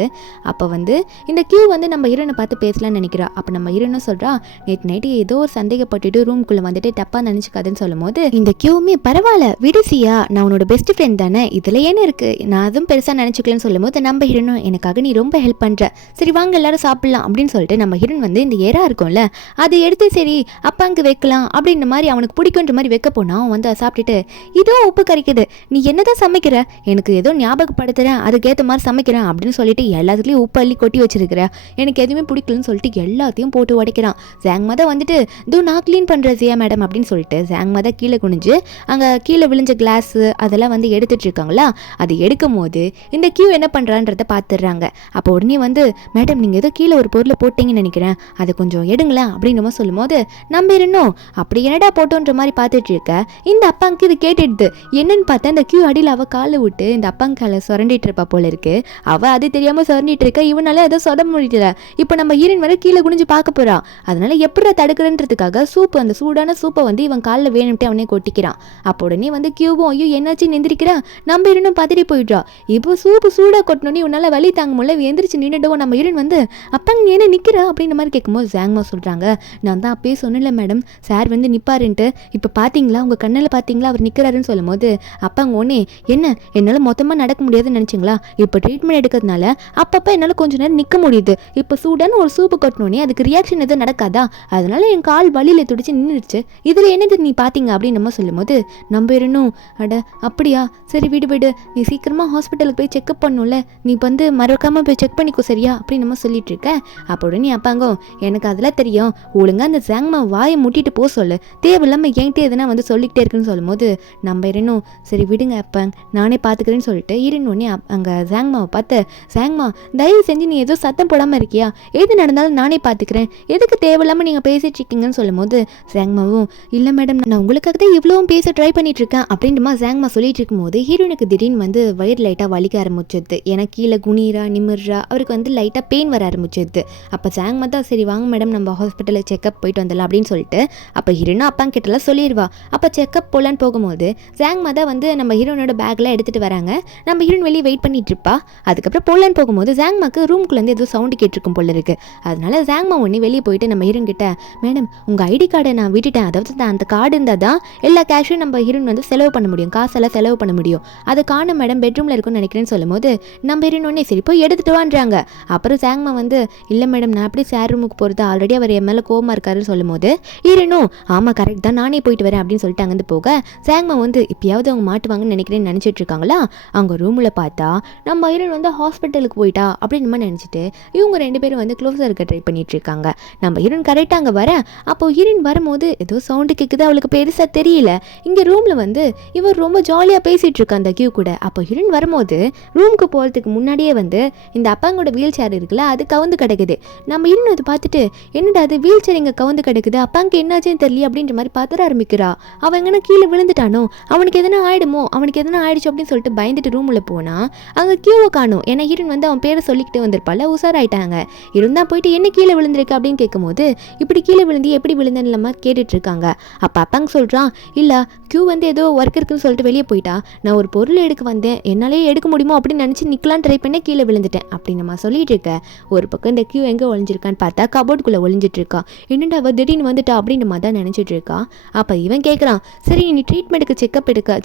அப்போ வந்து இந்த கியூ வந்து நம்ம ஹீரோனை பார்த்து பேசலாம்னு நினைக்கிறா. அப்போ நம்ம ஹீரோனும் சொல்கிறா, நேற்று நைட்டு ஏதோ ஒரு சந்தேகப்பட்டுட்டு ரூம்குள்ளே வந்துட்டு தப்பாக நினச்சிக்காதுன்னு சொல்லும் போது இந்த கியூவுமே பரவாயில்ல விடுசியா, நான் உன்னோட பெஸ்ட் ஃப்ரெண்ட் தானே, இதில் ஏன்னு இருக்குது, நான் அதுவும் பெருசாக நினச்சிக்கலன்னு சொல்லும் போது நம்ம ஹீரோனும் எனக்காக நீ ரொம்ப ஹெல்ப் பண்ணுற, சரி வாங்க எல்லாரும் சாப்பிடலாம் அப்படின்னு சொல்லிட்டு நம்ம ஹீரோன் வந்து இந்த எறா இருக்கும்ல அதை எடுத்து சரி அப்பாங்க வைக்கலாம் அப்படின்ற மாதிரி அவனுக்கு பிடிக்குன்ற மாதிரி வைக்க போனா அவன் வந்து சாப்பிட்டுட்டு இதோ உப்பு கறிக்குது, நீ என்னதான் சமைக்கிற, எனக்கு ஏதோ ஞாபகப்படுத்துறேன் அதுக்கேற்ற மாதிரி சமைக்கிறேன் அப்படின்னு சொல்லிட்டு எல்லாத்துலேயும் உப்பு அள்ளி கொட்டி வச்சிருக்கிற, எனக்கு எதுவுமே பிடிக்கலன்னு சொல்லிட்டு எல்லாத்தையும் போட்டு உடைக்கிறான். ஜாங்மா தான் வந்துட்டு இதோ நான் க்ளீன் பண்ணுறேன் ஜியா மேடம் அப்படின்னு சொல்லிட்டு ஜாங்மா தான் கீழே குனிஞ்சு அங்கே கீழே விழுஞ்ச கிளாஸு அதெல்லாம் வந்து எடுத்துட்டு இருக்காங்களா. அது எடுக்கும் போது இந்த கியூ என்ன பண்ணுறான்றதை பார்த்துடுறாங்க. அப்போ உடனே வந்து மேடம் நீங்கள் ஏதோ கீழே ஒரு பொருளை போட்டிங்கன்னு நினைக்கிறேன், அதை கொஞ்சம் எடுங்களேன் அப்படின்னு நம்ம சொல்லும் போது நம்ம இருந்தோம் அப்படி என்னடா போட்டோன்ற மாதிரி பார்த்துட்டு இருக்க. இந்த அப்பாவுக்கு இது கேட்டுடுது, என்னன்னு பார்த்தா இந்த கியூ அடியில் அவள் காலை விட்டு இந்த அப்பாங்க காலை சுரண்டிட்டு இருப்பா போல இருக்கு. அவள் அது தெரியாமல் சுரண்டிட்டு இருக்க, இவனால ஏதோ சொத முடியல. இப்போ நம்ம ஹீரோயின் வர கீழே குனிஞ்சு பார்க்க போறான். அதனால எப்படி தடுக்கிறன்றதுக்காக சூப்பு அந்த சூடான சூப்பை வந்து இவன் காலில் வேணும்ட்டு அவனே கொட்டிக்கிறான். அப்போ உடனே வந்து கியூவும் ஐயோ என்னாச்சு நிந்திரிக்கிறான். நம்ம ஹீரோனும் பதறி போயிடுறா. இப்போ சூப்பு சூடாக கொட்டணும்னு இவனால வலி தாங்க முடியல, எந்திரிச்சு நின்றுடுவோம். நம்ம ஹீரோயின் வந்து அப்பாங்க நீ என்ன நிற்கிற அப்படின்ற மாதிரி கேட்கும்போது ஜாங்மா சொல்கிறாங்க, நான் தான் அப்பயே சொன்னல மேடம் சார் வந்து நிற்பாருன்ட்டு, இப்போ பார்த்தீங்களா உங்கள் கண்ணில் பார்த்தீங்களா அவர் நிற்கிறாருன்னு சொல்லும் போது அப்பாங்க ஒன்னே என்ன என்னால் மொத்தமாக நடக்க முடியாதுன்னு நினச்சிங்களா, இப்போ ட்ரீட்மெண்ட் எடுக்கிறதுனால அப்பப்போ என்னால் கொஞ்சம் நேரம் நிற்க முடியுது, இப்போ சூடான ஒரு சூப்பு கொட்டணுன்னே அதுக்கு ரியாக்ஷன் எதுவும் நடக்காதா, அதனால என் கால் வலியில் துடிச்சு நின்றுடுச்சு, இதில் என்னது நீ பார்த்தீங்க அப்படின்னு நம்ம சொல்லும் போது நம்ம இருந்தும் அட அப்படியா சரி விடு விடு, நீ சீக்கிரமாக ஹாஸ்பிட்டலுக்கு போய் செக்அப் பண்ணும்ல, நீ வந்து மறக்காமல் போய் செக் பண்ணிக்கோ சரியா அப்படின்னு நம்ம சொல்லிட்டு இருக்க. அப்போ நீ அப்பாங்கோ எனக்கு அதெல்லாம் தெரியும், ஒழுங்காக அந்த ஜாங்மா வாயை முட்டிட்டு போக சொல்லு, தேவையில்லாமல் என்கிட்ட எதுனா வந்து சொல்லிக்கிட்டே இருக்குன்னு சொல்லும் போது நம்ம இருந்தும் சரி விடுங்க அப்பாங்க நானே பார்த்துக்கிறேன்னு சொல்லிட்டு இருந்தோடனே அங்கே ஜாங்மாவை பார்த்து ஜாங்மா தயவு செஞ்சு நீ ஏதோ சத்தம் போடாமல் இருக்கியா, எது நடந்தாலும் நானே பார்த்துக்கிறேன், எதுக்கு தேவையில்லாமல் நீங்கள் பேசிட்டு இருக்கீங்கன்னு சொல்லும் போது ஜாங்மாவும் இல்லை மேடம் நான் உங்களுக்காக தான் இவ்வளவும் பேச ட்ரை பண்ணிட்டு இருக்கேன் அப்படின்ட்டுமா ஜாங்மா சொல்லிட்டு இருக்கும்போது ஹீரோனுக்கு திடீர்னு வந்து வயிறு லைட்டாக வலிக்க ஆரம்பிச்சிடுது. ஏன்னா கீழே குனிரா நிமிர்றா அவருக்கு வந்து லைட்டாக பெயின் வர ஆரம்பிச்சிடுது. அப்போ ஜாங்மா தான் சரி வாங்க மேடம் நம்ம ஹாஸ்பிட்டலில் செக்அப் போயிட்டு வந்துடலாம் அப்படின்னு சொல்லிட்டு அப்போ ஹீரோனும் அப்பாங்க கிட்டலாம் சொல்லிடுவா. அப்போ செக்அப் போகலான்னு போகும்போது ஜாங்மா தான் வந்து நம்ம ஹீரோனோட பேக்கில் எடுத்துகிட்டு வராங்க. நம்ம ஹீரோன் வெளியே வெயிட் பண்ணிட்டு இருப்பா. அதுக்கப்புறம் போகலான்னு போகும்போது ஜாங்மாக்கு ரூம்குள்ளேருந்து ஏதோ சவுண்டு கேட்டிருக்கும் போல இருக்கு. அதனால ஜாங்மா ஒன்று வெளியே போயிட்டு நம்ம ஹீரோன் கிட்ட மேடம் உங்கள் ஐடி கார்டை நான் விட்டுட்டேன், அதாவது அந்த கார்டு இருந்தால் தான் எல்லா கேஷும் நம்ம ஹீரோன் வந்து செலவு பண்ண முடியும், காசெல்லாம் செலவு பண்ண முடியும், அது காணும் மேடம் பெட்ரூமில் இருக்குன்னு நினைக்கிறேன்னு சொல்லும் போது நம்ம ஹீரோன் ஒன்னே சரி போய் எடுத்துகிட்டு வான்றாங்க. அப்புறம் ஜாங்மா வந்து இல்லை மேடம் நான் எப்படி சார் ரூமுக்கு போகிறது, ஆல்ரெடி அவர் என் மேலே கோவமாக இருக்காருன்னு சொல்லும் போது ஹீரோனும் ஆமாம் கரெக்ட் தான் நானே போயிட்டு வரேன் அப்படின்னு சொல்லிட்டு அங்கேருந்து போக ஜாங்மா வந்து இப்பயாவது அவங்க மாட்டுவாங்கன்னு நினைக்கிறேன்னு நினச்சிட்டு இருக்காங்களா. அவங்க ரூமில் பார்த்தா நம்ம ஹீரோன் வந்து ஹாஸ்பிட்டலுக்கு போயிட்டா அப்படின்னு நம்ம நினச்சிட்டு இவங்க ரெண்டு பேரும் வந்து க்ளோஸாக இருக்க ட்ரை பண்ணிட்டு இருக்காங்க. நம்ம ஹீரோன் கரெக்டாக அங்கே வர அப்போ ஹீரோன் வரும்போது ஏதோ சவுண்டு கேட்குது, அவளுக்கு பெருசாக தெரியல. இங்கே ரூமில் வந்து இவர் ரொம்ப ஜாலியாக பேசிகிட்டு இருக்கா அந்த கியூ கூட. அப்போ ஹீரோன் வரும்போது ரூமுக்கு போகிறதுக்கு முன்னாடியே வந்து இந்த அப்பாங்களோட வீல் சேர் இருக்குல்ல அது கவுந்து கிடக்குது. நம்ம ஹீரோன் அதை பார்த்துட்டு என்னடா அது வீல் சேர் இங்கே கவுந்து கிடக்குது, அப்பாங்க என்னாச்சுன்னு தெரியல அப்படின்ற மாதிரி பார்த்துட ஆரம்பிக்கிறா. அவன் எங்கன்னா கீழே விழுந்துட்டானோ, அவனுக்கு எதனா ஆயிடுமோ, அவனுக்கு எதனா ஆயிடுச்சு அப்படின்னு சொல்லிட்டு பயந்துட்டு ரூமில் போனால் அங்கே கியூவை காணும். ஏன்னா ஹீரோன் வந்து அவன் பேரை சொல்லிக்கிட்டே வந்திருப்பால உசாராயிட்டாங்க. இருந்தால் போயிட்டு என்ன கீழே விழுந்திருக்கு அப்படின்னு கேட்கும்போது இப்படி கீழே விழுந்து எப்படி விழுந்தேன்னு இல்லாமல் கேட்டுட்டு இருக்காங்க. அப்போ அப்பாங்க சொல்கிறான் இல்லை கியூ வந்து ஏதோ ஒர்க் இருக்குன்னு சொல்லிட்டு வெளியே போயிட்டா, நான் ஒரு பொருள் எடுக்க வந்தேன், என்னாலே என்னாலே எடுக்க முடியுமோ அப்படின்னு நினச்சி நிற்கலான்னு ட்ரை பண்ண கீழே விழுந்துட்டேன் அப்படின்னு நம்ம சொல்லிட்டு இருக்க. ஒரு பக்கம் இந்த கியூ எங்கே ஒளிஞ்சிருக்கான்னு பார்த்தா கபோர்டுக்குள்ளே ஒளிஞ்சிட்டு இருக்கா. என்னடா அவள் திடீர்னு வந்துட்டா அப்படின்னு மாதிரி தான் நினச்சிட்டு இருக்கா. அப்போ இவன் கேட்குறான், சரி நீ ட்ரீட்மெண்ட்டுக்கு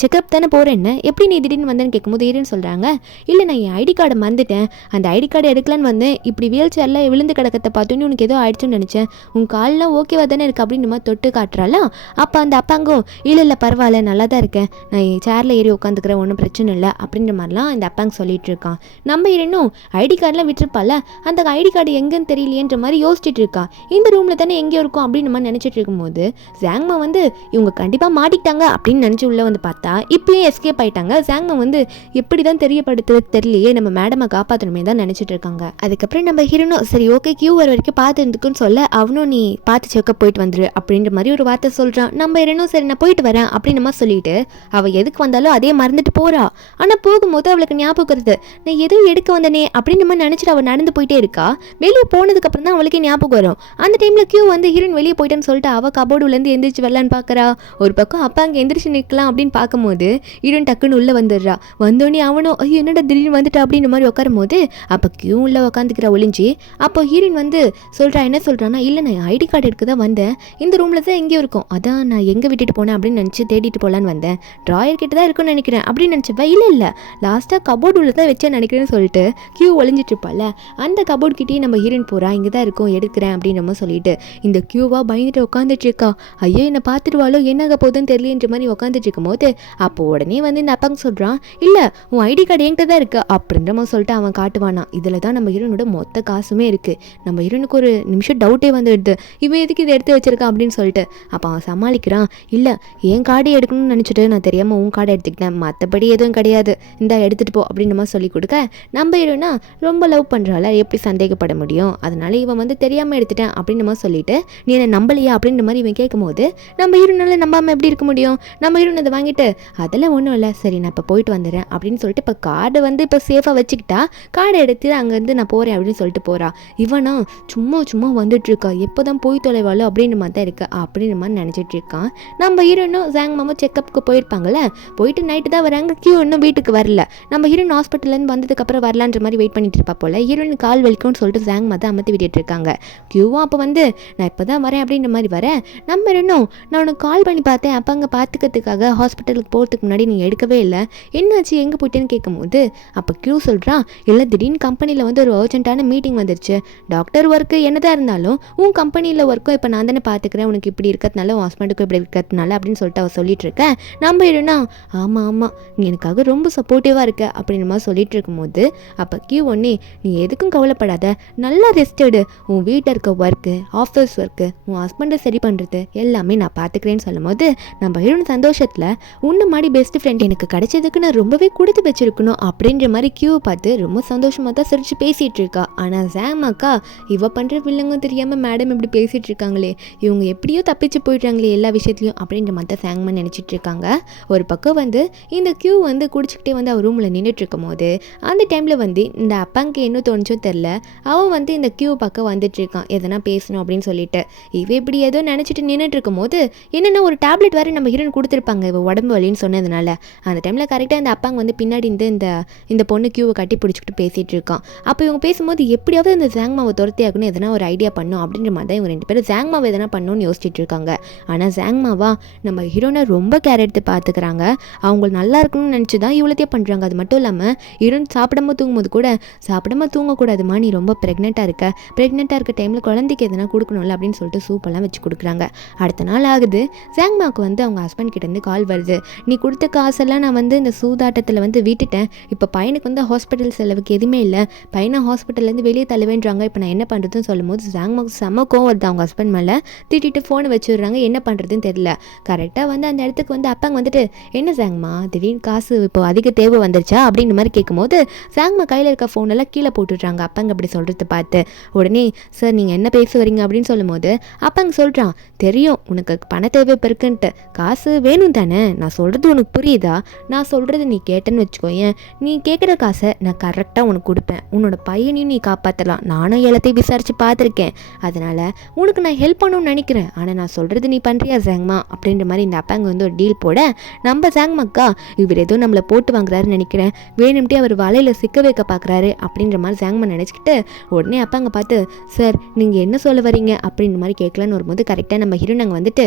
செக்அப் தானே போகிறேன்னு எப்படி நீ திடீர்னு வந்தேன்னு கேட்கும்போது இருன்னு சொல்கிறாங்க. இல்லை நான் என் ஐடி கார்டை மறந்துட்டேன், அந்த ஐடி கார்டை எடுக்கலான்னு வந்தேன், இப்படி வீல் சேரில் விழுந்து கிடக்கத்தை பார்த்தோன்னு உனக்கு ஏதோ ஆயிடுச்சுன்னு நினச்சேன், உன் கால்லாம் ஓகேவா தானே இருக்குது அப்படின்னு மாதிரி தொட்டு காட்டுறாளா. அப்போ அந்த அப்பாங்கும் இல்லை பரவாயில்ல நல்லா தான் இருக்கேன், நான் சேரில் ஏறி உட்காந்துக்கிறேன், ஒன்றும் பிரச்சனை இல்லை அப்படின்ற மாதிரிலாம் இந்த அப்பாங்க சொல்லிட்டு இருக்கான். நம்ம இன்னும் ஐடி கார்டெலாம் விட்டுருப்பால, அந்த ஐடி கார்டு எங்கன்னு தெரியலையேன்ற மாதிரி யோசிச்சுட்டு இருக்கா. இந்த ரூமில் தானே எங்கேயோ இருக்கும் அப்படின்னு மாதிரி நினச்சிட்டு இருக்கும்போது ஜாங்மா வந்து இவங்க கண்டிப்பாக மாட்டிக்கிட்டாங்க அப்படின்னு நினச்சி உள்ளே வந்து பார்த்தா இப்பயும் எஸ்கேப் ஆயிட்டாங்க. ஜாங்மா வந்து எப்படி தான் தெரியப்படுத்துறது தெரியலையே, நம்ம மேடமை காப்பாற்றணுமே தான் நினச்சிட்டு இருக்காங்க. அதுக்கப்புறம் நம்ம ஹீரோனும் சரி ஓகே கியூ வர வரைக்கும் பார்த்து இருந்துக்குன்னு சொல்ல அவனும் நீ பார்த்து செக்கப் போயிட்டு வந்துரு அப்படின்ற மாதிரி ஒரு வார்த்தை சொல்கிறான். நம்ம ஹீரோனும் சரி நான் போயிட்டு வரேன் அப்படின்னு நம்ம சொல்லிட்டு அவள் எதுக்கு வந்தாலும் அதே மறந்துட்டு போகிறா. ஆனால் போகும்போது அவளுக்கு ஞாபகம் வருது, நான் எதுவும் எடுக்க வந்தனே அப்படின்னு நம்ம நினச்சிட்டு அவள் நடந்து போயிட்டே இருக்கா. வெளியே போனதுக்கப்புறம் தான் அவளுக்கே ஞாபகம் வரும். அந்த டைமில் கியூ வந்து ஹீரோயின் வெளியே போயிட்டேன்னு சொல்லிட்டு அவள் கபோர்டுலேருந்து எந்திரிச்சு வரலான்னு பார்க்குறா. ஒரு பக்கம் அப்பா அங்கே எந்திரிச்சு நிற்கலாம் அப்படின்னு பார்க்கும்போது ஹீரோயின் டக்குன்னு உள்ளே வந்துடுறா. வந்தோடனே அவனும் ஐயோ என்னடா திடீர்னு வந்துட்டா அப்படின்ற மாதிரி உட்காரும் போது அப்போ கியூ உள்ளே உட்காந்துக்கிற ஒளிஞ்சி. அப்போ ஹீரோயின் வந்து சொல்கிறா, என்ன சொல்கிறான்னா, இல்லை நான் ஐடி கார்டு எடுக்க தான் வந்தேன், இந்த ரூமில் தான் எங்கேயும் இருக்கும், அதான் நான் எங்கே விட்டுட்டு போனேன் அப்படின்னு நினச்சி தேடிட்டு போகலான்னு வந்தேன், ட்ராயர் கிட்ட தான் இருக்குன்னு நினைக்கிறேன் அப்படின்னு நினச்சப்ப இல்லை லாஸ்ட்டாக கபோர்டு உள்ள தான் வச்சேன் நினைக்கிறேன்னு சொல்லிட்டு கியூ ஒளிஞ்சிட்டு இருப்பாள். அந்த கபோர்டு கிட்டேயே நம்ம ஹீரோயின் போகிறா, இங்கே தான் இருக்கும் எடுக்கிறேன் அப்படின்ற மாதிரி சொல்லிட்டு. இந்த கியூவாக பயந்துட்டு உட்காந்துட்டு இருக்கா. ஐயோ என்னை பார்த்துருவாளோ என்னாக போகுதுன்னு தெரியலன்ற மாதிரி உட்காந்துட்டு இருக்கும் போது அப்போ உடனே வந்து இந்த அப்பாங்க சொல்கிறான், இல்லை உன் ஐடி கார்டு என்கிட்ட தான் இருக்குது அப்படின்ற மாதிரி சொல்லிட்டு அவன் காட்டுவானா. இதில் தான் நம்ம ஹீரோனோட மொத்த காசுமே இருக்குது. நம்ம ஹீரோனுக்கு ஒரு நிமிஷம் டவுட்டே வந்துடுது, இவன் எதுக்கு இதை எடுத்து வச்சிருக்கான் அப்படின்னு சொல்லிட்டு. அப்போ அவன் சமாளிக்கிறான், இல்லை என் கார்டை எடுக்கணும்னு நினச்சிட்டு நான் தெரியாமல் உன் கார்டை எடுத்துக்கிட்டேன், மற்றபடி எதுவும் கிடையாது, இந்த எடுத்துகிட்டு போ அப்படின்னு மாதிரி சொல்லி கொடுக்க. நம்ம ஹீரோனா ரொம்ப லவ் பண்ணுறாள், எப்படி சந்தேகப்பட முடியும், அதனால இவன் வந்து தெரியாமல் எடுத்துட்டேன் அப்படின்னு மாதிரி சொல்லிட்டு நீ என்ன நம்பலையா அப்படின்ற மாதிரி இவன் கேட்கும்போது நம்ம ஹீரோனால நம்பாமல் எப்படி இருக்க முடியும். நம்ம ஹீரோன் அதை வாங்கிட்டு அதெல்லாம் ஒன்றும் இல்லை சரி நான் இப்போ போயிட்டு வந்துடுறேன் அப்படின்னு சொல்லிட்டு இப்போ கார்டை வந்து இப்போ சேஃபாக வச்சுக்கிட்டா கார்டை எடுத்து அங்கேருந்து நான் போகிறேன் அப்படின்னு சொல்லிட்டு போகிறா. இவனா சும்மா வந்துட்டு இருக்கா, எப்போ தான் போய் தொலைவாளோ அப்படின்ற மாதிரி தான் இருக்கா அப்படின்ற மாதிரி நினச்சிட்டு இருக்கான். நம்ம ஹீரோனும் ஜாங் மாமா செக்கப்புக்கு போயிருப்பாங்கல்ல, போயிட்டு நைட்டு தான் வராங்க. கியூ இன்னும் வீட்டுக்கு வரல. நம்ம ஹீரோயின் ஹாஸ்பிட்டல்லேருந்து வந்ததுக்கப்புறம் வரலான்ற மாதிரி வெயிட் பண்ணிட்டு இருப்பா போல. ஹீரோயின் கால் வலிக்கும்னு சொல்லிட்டு ஜாங் மாதா அமர்த்தி விட்டுட்டு இருக்காங்க. கியூவும் அப்போ வந்து நான் இப்போ தான் வரேன் அப்படின்ற மாதிரி வரேன். நம்ம இன்னும் நான் உனக்கு கால் பண்ணி பார்த்தேன், அப்போ அங்கே பார்த்துக்கிறதுக்காக ஹாஸ்பிட்டலுக்கு போகிறதுக்கு முன்னாடி நீங்கள் எடுக்கவே இல்லை, என்னாச்சு எங்கே போயிட்டேன்னு கேட்கும்போது அப்போ கியூ சொல்கிறான், இல்லை திடீர்னு கம்பெனியில் வந்து ஒரு அர்ஜென்ட்டான மீட்டிங் வந்துருச்சு, டாக்டர் ஒர்க்கு என்னதான் இருந்தாலும் உன் கம்பெனியில் ஒர்க்கும் இப்போ நான் தானே பார்த்துக்கிறேன், உனக்கு இப்படி இருக்கிறதுனால உன் ஹஸ்பண்டுக்கும் இப்படி இருக்கிறதுனால அப்படின்னு சொல்லிட்டு அவள் சொல்லிட்டு இருக்கேன். நம்ம இருனா ஆமாம் நீ எனக்காக ரொம்ப சப்போர்ட்டிவாக இருக்க அப்படின்னு மாதிரி சொல்லிட்டு இருக்கும்போது அப்போ கியூ ஒன்னே நீ எதுக்கும் கவலைப்படாத, நல்லா ரெஸ்ட் எடு, உன் வீட்டில் இருக்க ஒர்க்கு ஆஃபீஸ் ஒர்க்கு உன் ஹஸ்பண்டை சரி பண்ணுறது எல்லாமே நான் பார்த்துக்கிறேன்னு சொல்லும் போது நம்ம ஹீரோயின் சந்தோஷத்தில் உன்ன மாதிரி பெஸ்ட் ஃப்ரெண்ட் எனக்கு கிடைச்சதுக்கு நான் ரொம்பவே கொடுத்து வச்சிருக்கணும் அப்படின்ற மாதிரி கியூவை பார்த்து ரொம்ப சந்தோஷமாக தான் சிரிச்சு பேசிகிட்டு இருக்கா. ஆனால் ஜாம் அக்கா இவ பண்ணுற வில்லங்கும் தெரியாமல் மேடம் இப்படி பேசிகிட்டு இருக்காங்களே, இவங்க எப்படியோ தப்பிச்சு போயிடுறாங்களே எல்லா விஷயத்துலையும் அப்படின்ற மாதிரி தான் சாங்மா நினச்சிட்டு இருக்காங்க. ஒரு பக்கம் வந்து இந்த கியூ வந்து குடிச்சிக்கிட்டே வந்து அவர் ரூமில் நின்றுட்டு இருக்கும் போது அந்த டைமில் வந்து இந்த அப்பாங்க என்ன தோணுச்சோ தெரில, அவன் வந்து இந்த கியூ பக்கம் வந்துட்டு இருக்கான் எதனா பேசணும் அப்படின்னு சொல்லிட்டு. இவ இப்படி ஏதோ நினச்சிட்டு நின்றுட்டு இருக்கும் போது என்னென்னா ஒரு டேப்லெட் வேறு நம்ம ஹீரோயின் கொடுத்துருப்பாங்க இவ உடம்பு வலின்னு சொன்னதுனால. அந்த டைமில் கரெக்டாக இந்த அப்பாங்க வந்து பின்னாடி இந்த பொண்ணு கியூவை கட்டி பிடிச்சிக்கிட்டு பேசிகிட்டு இருக்கான். அப்போ இவங்க பேசும்போது எப்படியாவது இந்த ஜாங்மாவை துரத்தி ஆகணும், எதனா ஒரு ஐடியா பண்ணும் அப்படின்ற மாதிரி தான் இவங்க ரெண்டு பேரும் ஜாங்மாவை எதனா பண்ணணும்னு யோசிச்சுட்டு இருக்காங்க. ஆனால் ஜாங்மாவா நம்ம ஹீரோனை ரொம்ப கேர் எடுத்து பார்த்துக்கிறாங்க, அவங்க நல்லா இருக்கணும்னு நினச்சி தான் இவ்வளோத்தையே பண்ணுறாங்க. அது மட்டும் இல்லாமல் ஹீரோயின் சாப்பிடாம தூங்கும்போது கூட சாப்பிடாம தூங்கக்கூடாதுமா, நீ ரொம்ப ப்ரெக்னெண்ட்டாக இருக்க டைமில் குழந்தைக்கு எதனா கொடுக்கணும்ல அப்படின்னு சொல்லிட்டு சூப்பெல்லாம் வச்சு கொடுக்குறாங்க. அடுத்த நாள் ஆகுது, ஜாங்மாவுக்கு வந்து அவங்க ஹஸ்பண்ட் கிட்டேருந்து கால் வருது, நீ கொடுத்த காசெல்லாம் நான் வந்து இந்த சூதாட்டத்தில் வந்து விட்டுட்டேன், இப்போ பையனுக்கு வந்து ஹாஸ்பிட்டல் செலவுக்கு எதுவுமே இல்லை, பையனை ஹாஸ்பிட்டல்லேருந்து வெளியே தள்ளுவேன்றாங்க, இப்போ நான் என்ன பண்ணுறதுன்னு சொல்லும்போது ஜாங்மாவுக்கு செம கோவம் வருது அவங்க ஹஸ்பண்ட் மேலே. திட்டிட்டு ஃபோனை வச்சுடுறாங்க, என்ன பண்ணுறதுன்னு தெரியல. கரெக்டாக வந்து அந்த இடத்துக்கு வந்து அப்பாங்க வந்துட்டு என்ன ஜாங்மா திடீர்னு காசு இப்போ அதிக தேவை வந்துருச்சா அப்படின்ற மாதிரி கேட்கும்போது ஜாங்மா கையில் இருக்க ஃபோனெல்லாம் கீழே போட்டுடுறாங்க அப்பாங்க அப்படி சொல்கிறத பார்த்து. உடனே சார் நீங்கள் என்ன பேச வரீங்க அப்படின்னு சொல்லும்போது அப்பாங்க சொல்கிறான், தெரியும் உனக்கு பண தேவை இருக்குன்ட்டு, காசு வேணும் தானே, நான் சொல்கிறது உனக்கு புரியுதா, நான் சொல்கிறது நீ கேட்டேன்னு வச்சுக்கோயேன், நீ கேட்குற காசை நான் கரெக்டாக உனக்கு கொடுப்பேன், உன்னோட பையனையும் நீ காப்பாற்றலாம், நானும் எல்லாத்தையும் விசாரித்து பார்த்துருக்கேன், அதனால் உனக்கு நான் ஹெல்ப் பண்ணணும்னு நினைக்கிறேன், ஆனால் நான் சொல்கிறது நீ பண்ணுறியா ஜாங்மா அப்படின்ற மாதிரி இந்த அப்பாங்க வந்து ஒரு டீல் போட நம்ம ஜாங்மாக்கா இவர் ஏதோ நம்மளை போட்டு வாங்குறாரு போறாருன்னு நினைக்கிறேன், வேணும்ட்டே அவர் வலையில் சிக்க வைக்க பார்க்குறாரு அப்படின்ற மாதிரி ஜாங்மா நினச்சிக்கிட்டு உடனே அப்பாங்க பார்த்து, சார் நீங்கள் என்ன சொல்ல வரீங்க அப்படின்ற மாதிரி கேட்கலான்னு வரும்போது கரெக்டாக நம்ம ஹீரோயின் அங்கே வந்துட்டு,